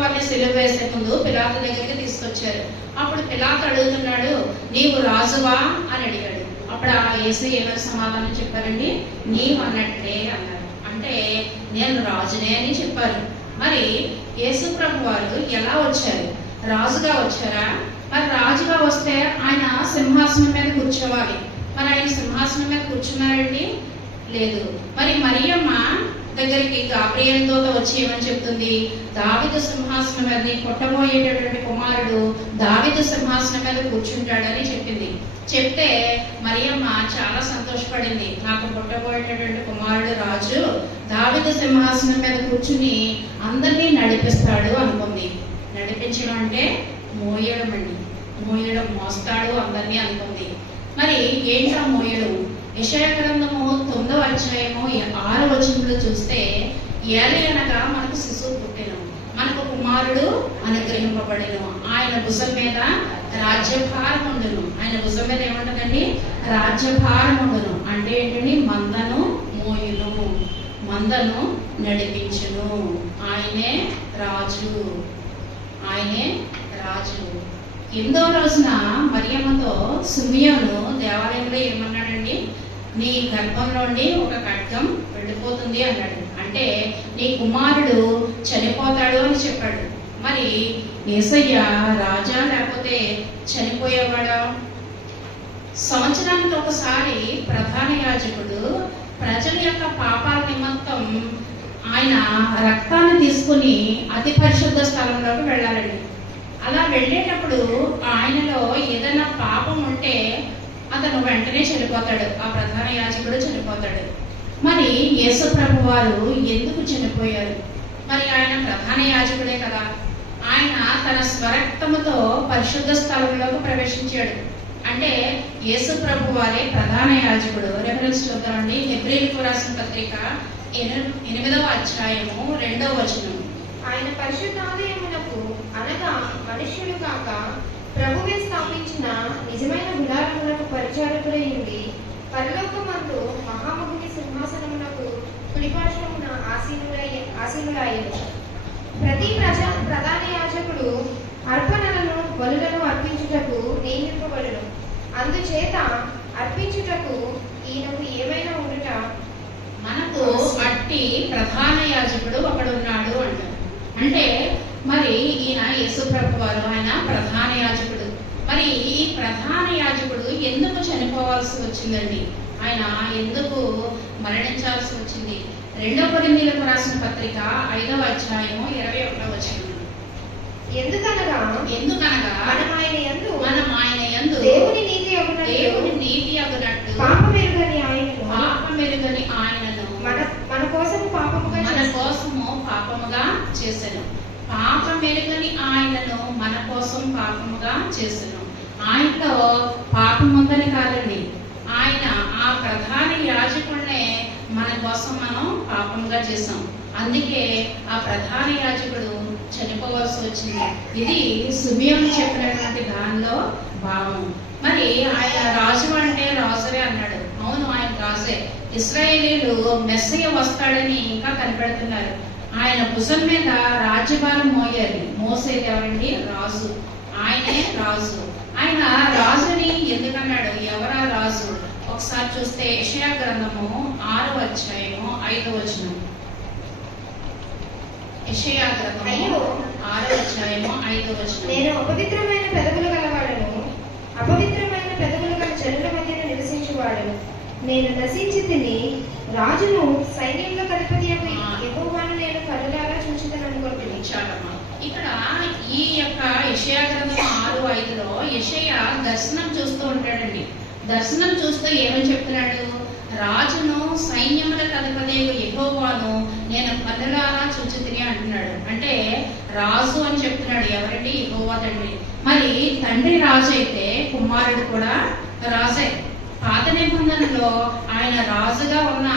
వారిని సిలువ వేసే ముందు పిలాతు దగ్గరికి తీసుకొచ్చారు. అప్పుడు పిలాతు అడుగుతున్నాడు, నీవు రాజువా అని అడిగాడు. అప్పుడు ఆ యేసయ్య ఏమైనా సమాధానం చెప్పారండి? నీవు అన్నట్లే అన్నారు. అంటే నేను రాజునే అని చెప్పారు. మరి యేసుప్రభు వారు ఎలా వచ్చారు? రాజుగా వచ్చారా? మరి రాజుగా వస్తే ఆయన సింహాసనం మీద కూర్చోవాలి. మరి ఆయన సింహాసనం మీద కూర్చున్నారండి? లేదు. మరి మరియమ్మ దగ్గరికి గాబ్రియల్ దూత వచ్చి ఏమని చెప్తుంది? దావీదు సింహాసనం మీద, నీ పుట్టబోయేటటువంటి కుమారుడు దావీదు సింహాసనం మీద కూర్చుంటాడని చెప్పింది. చెప్తే మరియమ్మ చాలా సంతోషపడింది. నాకు పుట్టబోయేటటువంటి కుమారుడు రాజు దావీదు సింహాసనం మీద కూర్చుని అందరినీ నడిపిస్తాడు అనుకుంది. నడిపించడం అంటే మోయడం అండి. మోయడం, మోస్తాడు అందరినీ అనుకుంది. మరి ఏంటా మోయడం? యెషయా గ్రంథము 9వ అధ్యాయము 6వ వచనంలో చూస్తే, ఏలయనగా మనకు శిశువు పుట్టెను, మనకు కుమారుడు అనుగ్రహింపబడెను, ఆయన భుజం మీద రాజ్యభారం ఉండును. ఆయన భుజం మీద ఏముంటుందండి? రాజ్యభారం ఉండును. అంటే ఏంటండి? మందను మోయును, మందను నడిపించును. ఆయనే రాజు, ఆయనే రాజు. 8వ రోజున మరియమ్మతో సిమియోను దేవాలయంలో ఏమన్నాడండి? నీ గర్భంలోండి ఒక ఖడ్గం వెళ్ళిపోతుంది అన్నాడు. అంటే నీ కుమారుడు చనిపోతాడు అని చెప్పాడు. మరి యేసయ్య రాజా లేకపోతే చనిపోయేవాడా? సంవత్సరానికి ఒకసారి ప్రధాన యాజకుడు ప్రజల యొక్క పాపాల నిమిత్తం ఆయన రక్తాన్ని తీసుకుని అతి పరిశుద్ధ స్థలంలోకి వెళ్ళాలండి. అలా వెళ్ళేటప్పుడు ఆయనలో ఏదైనా పాపం ఉంటే అతను వెంటనే చనిపోతాడు. ఆ ప్రధాన యాజకుడు చనిపోతాడు. మరి యేసు ప్రభు వారు ఎందుకు చనిపోయారు? మరి ఆయన ప్రధాన యాజకుడే కదా. ఆయన తన స్వరక్తముతో పరిశుద్ధ స్థలంలోకి ప్రవేశించాడు. అంటే యేసు ప్రభు వారే ప్రధాన యాజకుడు. రెఫరెన్స్ చూద్దామండి. హెబ్రీయులకు రాసిన పత్రిక 8వ అధ్యాయము 2వ వచనం. ఆయన పరిశుద్ధాలయమునకు, అనగా మనుష్యుడు కాక ప్రభువే స్థాపించిన నిజమైన గుడారములకు పరిచారకుడై ఉండి పరలోకము కుడిపార్శ్వమున ఆసీనులాయెను. ప్రతి ప్రధాన యాజకుడు అర్పణలను బలులను అర్పించుటకు నియమింపబడును. అందుచేత అర్పించుటకు ఈయనకు ఏమైనా ఉండుట మనకు అట్టి ప్రధాన యాజకుడు ఒకడున్నాడు అంటారు. అంటే మరి ఈయన యేసుప్రభు వారు, ఆయన ప్రధాన యాజకుడు. మరి ఈ ప్రధాన యాజకుడు ఎందుకు చనిపోవాల్సి వచ్చిందండి? ఆయన ఎందుకు మరణించాల్సి వచ్చింది? 2 కొరింథీయులకు రాసిన పత్రిక 5వ అధ్యాయము 21వ వచనం. ఎందుకనగా మనం ఆయన యందు దేవుని నీతి అగునట్టు పాపమెరుగని ఆయనను మన కోసము పాపముగా చేసెను. పాపమెరుగని ఆయనను మన కోసం పాపముగా చేసెను. ఆయనలో పాపముందని కాదండి, ఆయన ఆ ప్రధాన యాజకుడినే మన కోసం మనం పాపంగా చేసాం. అందుకే ఆ ప్రధాన యాజకుడు చనిపోవాల్సి వచ్చింది. ఇది సిమియోను చెప్పినటువంటి దానిలో భావం. మరి ఆయన రాజు అంటే రాజువే అన్నాడు. అవును, ఆయన రాజే. ఇశ్రాయేలీలు మెస్సయ్య వస్తాడని ఇంకా కనిపెడుతున్నారు. ఆయన భుజం మీద రాజ్యభారం మోసేది ఎవరండి? రాజు. ఆయనే రాజు. ఆయన రాజుని ఎందుకన్నాడు? ఎవరా రాజు? ఒకసారి చూస్తే యెషయా గ్రంథము 6వ అధ్యాయము 5వ వచనం. యెషయా గ్రంథము 6వ అధ్యాయము 5వ వచనం. నేను అపవిత్రమైన పెదవులు గలవాడను, అపవిత్రమైన పెదవులు గల జనుల మధ్యన నివసించువాడను. నేను నశించి తిని రాజును సైన్యంలో అధిపతి యెహోవాను నేను కనులారా చూచుతాను అనుకుంటున్నాను. చాలమ్మా. ఇక్కడ ఈ యొక్క యెషయా గ్రంథం 6:5లో యెషయా దర్శనం చూస్తూ ఉంటాడండి. దర్శనం చూస్తూ ఏమని చెప్తున్నాడు? రాజును సైన్యములకు అధిపతి యెహోవాను నేను కన్నులారా చూచుతిని అంటున్నాడు. అంటే రాజు అని చెప్తున్నాడు. ఎవరండి? యెహోవా తండ్రి. మరి తండ్రి రాజు అయితే కుమారుడు కూడా రాజే. పాత నిబంధనలో ఆయన రాజుగా ఉన్న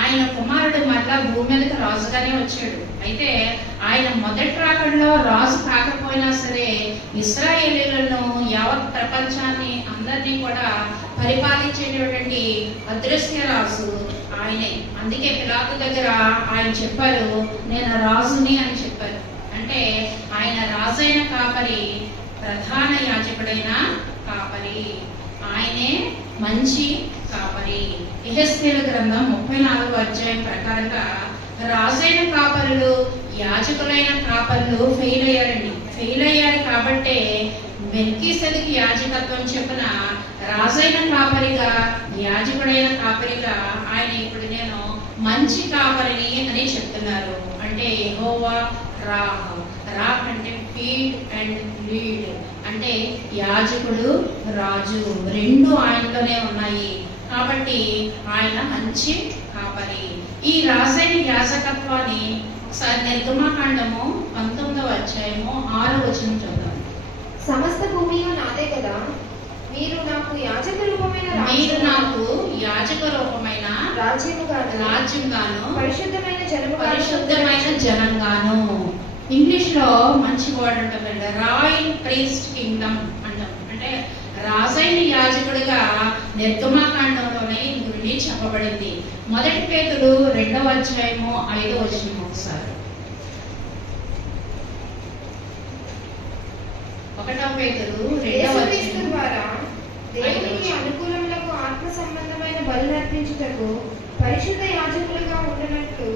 ఆయన కుమారుడు మరలా భూమి మీదకి రాజుగానే వచ్చాడు. అయితే ఆయన మొదటి రాకడలో రాజు కాకపోయినా సరే ఇశ్రాయేలీయులను, యావత్ ప్రపంచాన్ని అందరినీ కూడా పరిపాలించేటటువంటి అదృశ్య రాజు ఆయనే. అందుకే పిలాతు దగ్గర ఆయన చెప్పారు, నేను రాజుని అని చెప్పారు. అంటే ఆయన రాజైన కాపరి, ప్రధాన యాజకుడైన కాపరి, ఆయనే మంచి కాపరి. యెహెజ్కేలు గ్రంథం 34వ అధ్యాయం ప్రకారంగా రాజైన కాపరులు, యాజకులైన కాపరులు ఫెయిల్ అయ్యారు కాబట్టే మెల్కీసెదెకు యాజకత్వం చెప్పిన రాజైన కాపరిగా, యాజకుడైన కాపరిగా ఆయన ఇప్పుడు నేను మంచి కాపరిని అని చెప్తున్నారు. అంటే యెహోవా రాహ్ అంటే ఫీడ్ అండ్ లీడ్. అంటే యాజకుడు, రాజు రెండు ఆయనలోనే ఉన్నాయి. కాబట్టి ఆయన మంచి కాపరి. ఈ రాజైన యాజకత్వాన్ని ఒకసారి నిర్గమకాండము 19వ అధ్యాయము 6వ వచనం చూద్దాం. సమస్త భూమి నాదే కదా, మీరు నాకు యాజక రూపమైన రాజ్యంగాను పరిశుద్ధమైన జనంగాను. ఇంగ్లీష్ లో మంచి వర్డ్ ఉంటుందండి, రాయల్ ప్రీస్ట్ కింగ్డమ్ అంటాం. అంటే రాజైన యాజకుడిగా నిర్గమకాండంలోనే గురించి చెప్పబడింది. 1 పేతురు 2వ అధ్యాయము 5వ వచనం ఒకసారి. 1 పేతురు 2వ అధ్యాయం ద్వారా దేవునికి అనుకూలములకు ఆత్మ సంబంధమైన బలులు అర్పించుటకు పరిశుద్ధ యాజకులుగా ఉండనట్లు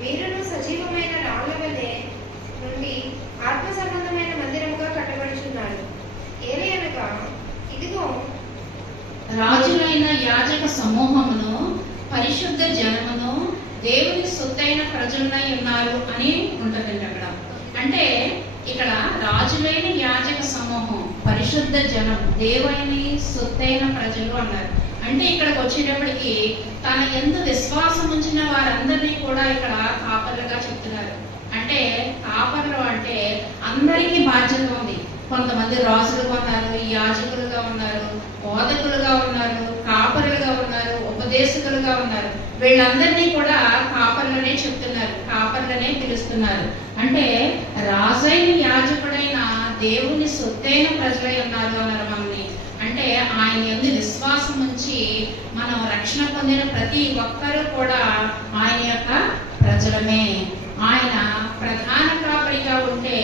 మీరును సజీవమైన రాళ్ల వలె నుండి ఆత్మ సంబంధమైన మందిరముగా కట్టబడుచున్నారు. ఏలయనగా ఇదిగో రాజులైన యాజక సమూహమును, పరిశుద్ధ జనమును, దేవుని సొత్తైన ప్రజలై ఉన్నారు అని ఉంటుందండి అక్కడ. అంటే ఇక్కడ రాజులైన యాజక సమూహం, పరిశుద్ధ జనం, దేవుని సొత్తైన ప్రజలు అన్నారు. అంటే ఇక్కడికి వచ్చేటప్పటికి తన యందు విశ్వాసం ఉంచిన వారందరినీ కూడా ఇక్కడ కాపర్లుగా చెప్తున్నారు. అంటే కాపర్లు అంటే అందరికీ బాధ్యత ఉంది. కొంతమంది రాజులుగా ఉన్నారు, యాజకులుగా ఉన్నారు, బోధకులుగా ఉన్నారు, కాపరులుగా ఉన్నారు, ఉపదేశకులుగా ఉన్నారు. వీళ్ళందరినీ కూడా కాపర్లనే చెప్తున్నారు, కాపర్లనే పిలుస్తున్నారు. అంటే రాజైన యాజకుడైన దేవుని సొత్తైన ప్రజలై ఉన్నారు అన్నారు మనల్ని. అంటే ఆయన యందు విశ్వాసం ఉంచి నుంచి మనం రక్షణ పొందిన ప్రతి ఒక్కరూ కూడా ఆయన యొక్క ప్రజలమే. ఆయన ప్రధాన కాపరిగా ఉంటే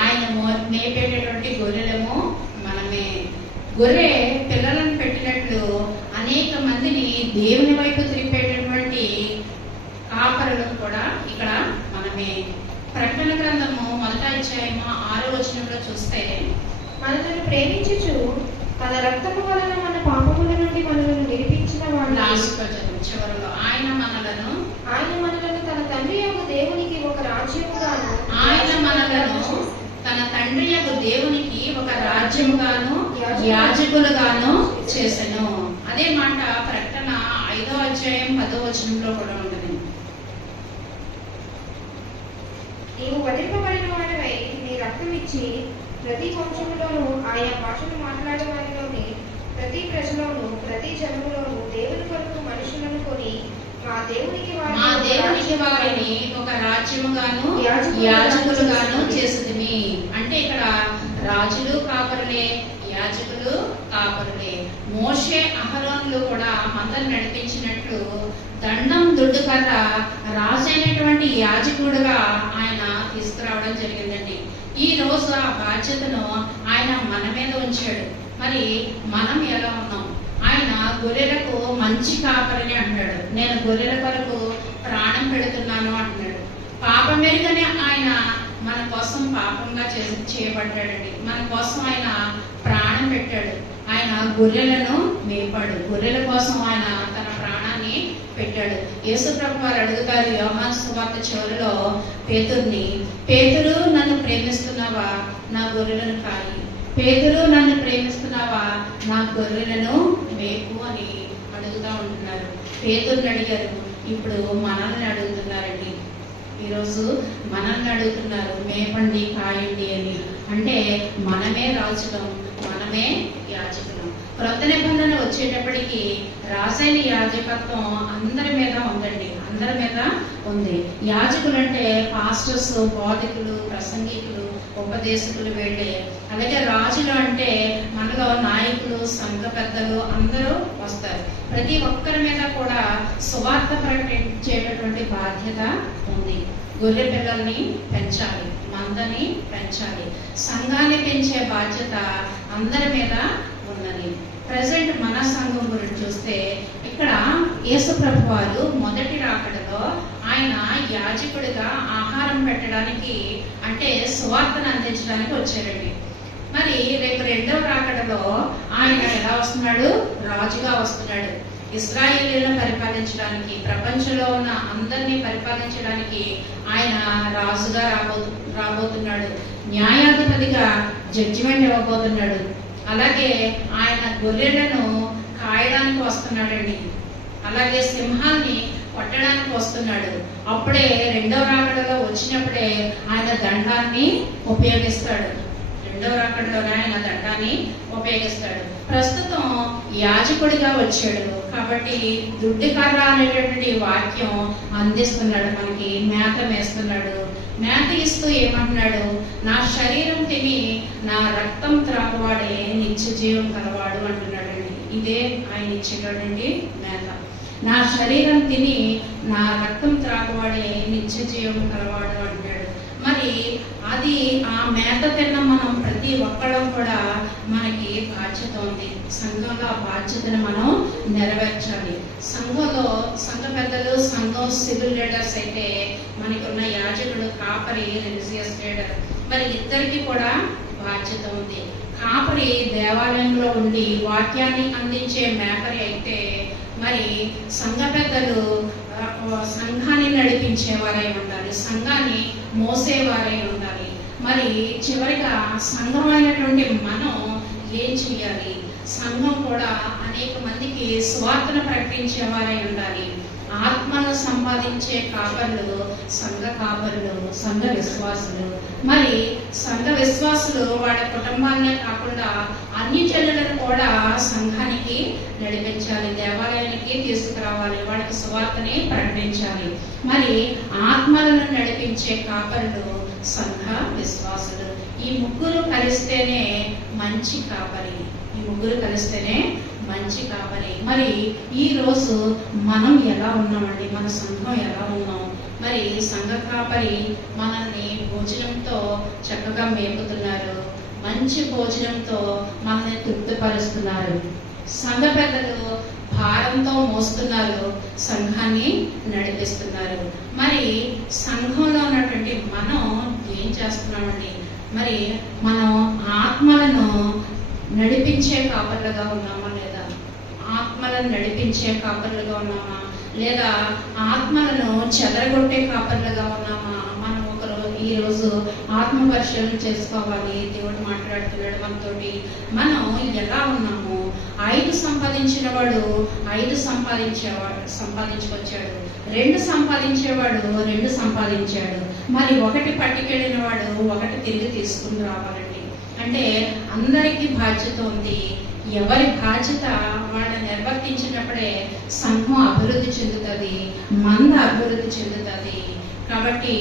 ఆయన మేపేటటువంటి గొర్రెలము మనమే. గొర్రె పిల్లలను పెట్టినట్లు అనేక మందిని దేవుని వైపు త్రిప్పేటటువంటి కాపరులను కూడా ఇక్కడ మనమే. ప్రకటన గ్రంథము 1వ అధ్యాయము 6వ వచనంలో చూస్తే, మనలను ప్రేమించుచు తన రక్తము వలన మన పాపముల నుండి మనలను విడిపించిన వాడు, చివరిలో ఆయన మనలను తన తండ్రి యొక్క దేవునికి ఒక రాజ్యముగాను, ఆయన మనలను తన తండ్రి యొక్క దేవునికి ఒక రాజ్యముగాను యాజకులుగాను చేసెను. అదే మాట ప్రకటన 5వ అధ్యాయం 10వ వచనంలో కూడా ఉంటుంది. నీవు వధింపబడిన వాడివై నీ రక్తం ఇచ్చి ప్రతి వంశములోను ఆయా భాషలు మాట్లాడే వారిలోని ప్రతి ప్రజలోను ప్రతి జనములోను దేవుని కొరకు మనుషులను కొని మా దేవునికి వారిని ఒక రాజ్యముగాను యాజకులుగాను చేసితిమి. అంటే ఇక్కడ రాజులు కాపరులే, యాజకులు కాపరులే. మోషే అహరోనులు కూడా మందను నడిపించినట్లు దండం దుడ్డుకర్ర రాజైనటువంటి యాజకుడుగా ఆయన తీసుకురావడం జరిగిందండి. ఈ రోజు ఆ బాధ్యతను ఆయన మన మీద ఉంచాడు. మరి మనం ఎలా ఉన్నాం? ఆయన గొర్రెలకు మంచి కాపరిని అంటున్నాడు. నేను గొర్రెల కొరకు ప్రాణం పెడుతున్నాను అంటున్నాడు. పాపం మీదనే ఆయన మన కోసం పాపంగా చేయబడ్డాడండి. మన కోసం ఆయన ప్రాణం పెట్టాడు. ఆయన గొర్రెలను మేపాడు. గొర్రెల కోసం ఆయన తన ప్రాణాన్ని పెట్టాడు. యేసు ప్రభు వారు అడుగుతారు యోహాను సువార్త చివరిలో పేతురుని, పేతురు నన్ను ప్రేమిస్తున్నావా? నా గొర్రెలను కాయి. పేతురు నన్ను ప్రేమిస్తున్నావా? నా గొర్రెలను మేపు అని అడుగుతా ఉంటున్నారు. పేతురుని అడిగారు, ఇప్పుడు మనల్ని అడుగుతున్నారండి. ఈరోజు మనల్ని అడుగుతున్నారు, మేపండి కాయండి అని. అంటే మనమే రాజులం, మనమే యాజకులం. క్రొత్త నిబంధన వచ్చేటప్పటికి రాజైన యాజకత్వం అందరి మీద ఉందండి, అందరి మీద ఉంది. యాజకులు అంటే పాస్టర్స్, బోధకులు, ప్రసంగికులు, ఉపదేశకులు వీళ్ళే. అలాగే రాజులు అంటే మనలో నాయకులు, సంఘ పెద్దలు అందరూ వస్తారు. ప్రతి ఒక్కరి మీద కూడా సువార్త ప్రకటించేటటువంటి బాధ్యత ఉంది. గొర్రె పిల్లల్ని పెంచాలి, మందని పెంచాలి, సంఘాన్ని పెంచే బాధ్యత అందరి మీద ఉన్నది. ప్రజెంట్ మన సంఘం గురించి చూస్తే ఇక్కడ యేసు ప్రభు వారు మొదటి రాకడలో ఆయన యాజకుడిగా ఆహారం పెట్టడానికి, అంటే సువార్తను అందించడానికి వచ్చారండి. మరి రేపు రెండవ రాకడలో ఆయన ఎలా వస్తున్నాడు? రాజుగా వస్తున్నాడు. ఇశ్రాయేలీలను పరిపాలించడానికి, ప్రపంచంలో ఉన్న అందరినీ పరిపాలించడానికి ఆయన రాజుగా రాబోతున్నాడు. న్యాయాధిపతిగా జడ్జిమెంట్ ఇవ్వబోతున్నాడు. అలాగే ఆయన గొర్రెలను కాయడానికి వస్తున్నాడండి. అలాగే సింహాన్ని కొట్టడానికి వస్తున్నాడు. అప్పుడే రెండవ రాకడలో వచ్చినప్పుడే ఆయన దండాన్ని ఉపయోగిస్తాడు. రెండవ రాకడలోనే ఆయన దండాన్ని ఉపయోగిస్తాడు. ప్రస్తుతం యాజకుడిగా వచ్చాడు కాబట్టి దుడ్డు కర్ర అనేటటువంటి వాక్యం అందిస్తున్నాడు, మనకి మేత వేస్తున్నాడు. మేత ఇస్తూ ఏమంటున్నాడు? నా శరీరం తిని నా రక్తం త్రాగువాడే నిత్య జీవం కలవాడు అంటున్నాడండి. ఇదే ఆయన ఇచ్చేటండి మేత. నా శరీరం తిని నా రక్తం త్రాగువాడే నిత్య జీవం కలవాడు అంటున్నాడు. మరి అది ఆ మేత తిన్న మనం ప్రతి ఒక్కడం కూడా మనకి బాధ్యత ఉంది. సంఘంలో ఆ బాధ్యతను మనం నెరవేర్చాలి. సంఘంలో సంఘ పెద్దలు, సంఘం సివిల్ లీడర్స్ అయితే మనకి ఉన్న యాజకుడు, కాపరి, రిలీజియస్ లీడర్, మరి ఇద్దరికి కూడా బాధ్యత ఉంది. కాపరి దేవాలయంలో ఉండి వాక్యాన్ని అందించే మేకరి అయితే, మరి సంఘ పెద్దలు సంఘాన్ని నడిపించేవారై ఉండాలి, సంఘాన్ని మోసేవారై ఉండాలి. మరి చివరిగా సంఘమైనటువంటి మనం ఏం చేయాలి? సంఘం కూడా అనేక మందికి స్వార్థను ప్రకటించేవారై ఉండాలి. ఆత్మను సంపాదించే కాపరులు సంఘ కాపరులు, సంఘ విశ్వాసులు. మరి సంఘ విశ్వాసులు వాళ్ళ కుటుంబాన్నే కాకుండా అన్ని జనులను కూడా సంఘానికి నడిపించాలి, దేవాలయానికి తీసుకురావాలి, వాళ్ళకి సువార్తని ప్రకటించాలి. మరి ఆత్మలను నడిపించే కాపరులు సంఘ విశ్వాసులు. ఈ ముగ్గురు కలిస్తేనే మంచి కాపరి, ఈ ముగ్గురు కలిస్తేనే మంచి కాపరి. మరి ఈ రోజు మనం ఎలా ఉన్నామండి? మన సంఘం ఎలా ఉన్నాం? మరి సంఘ కాపరి మనల్ని భోజనంతో చక్కగా మేపుతున్నారు, మంచి భోజనంతో మనల్ని తృప్తిపరుస్తున్నారు. సంఘ పెద్దలు భారంతో మోస్తున్నారు, సంఘాన్ని నడిపిస్తున్నారు. మరి సంఘంలో ఉన్నటువంటి మనం ఏం చేస్తున్నామండి? మరి మనం ఆత్మలను నడిపించే కాపర్లుగా ఉన్నామా లేదా? ఆత్మలను నడిపించే కాపర్లుగా ఉన్నామా లేదా ఆత్మలను చెదరగొట్టే కాపర్లుగా ఉన్నామా? మనం ఈ రోజు ఆత్మ పరిశీలన చేసుకోవాలి. దేవుడు మాట్లాడుతున్నాడు మనతోటి. మనం ఎలా ఉన్నాము? 5 సంపాదించిన వాడు 5 సంపాదించుకొచ్చాడు, 2 సంపాదించేవాడు 2 సంపాదించాడు. మరి 1 పట్టుకెళ్ళిన వాడు 1 తిరిగి తీసుకుని రావాలండి. అంటే అందరికీ బాధ్యత ఉంది. ఎవరి బాధ్యత వాళ్ళు నిర్వర్తించినప్పుడే సంఘం అభివృద్ధి చెందుతుంది, మంద అభివృద్ధి చెందుతుంది. కాబట్టి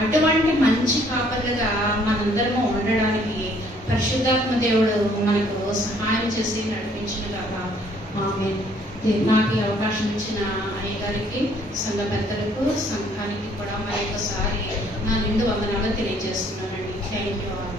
అటువంటి మంచి కాపర్లుగా మనందరము ఉండడానికి పరిశుద్ధాత్మ దేవుడు మనకు సహాయం చేసి నడిపించిన కాక ఆమేన్. నాకు ఈ అవకాశం ఇచ్చిన అయ్యగారికి, సంఘ పెద్దలకు, సంఘానికి కూడా మరొకసారి నా నిండు వందనాలు తెలియజేస్తున్నానండి. Thank you all.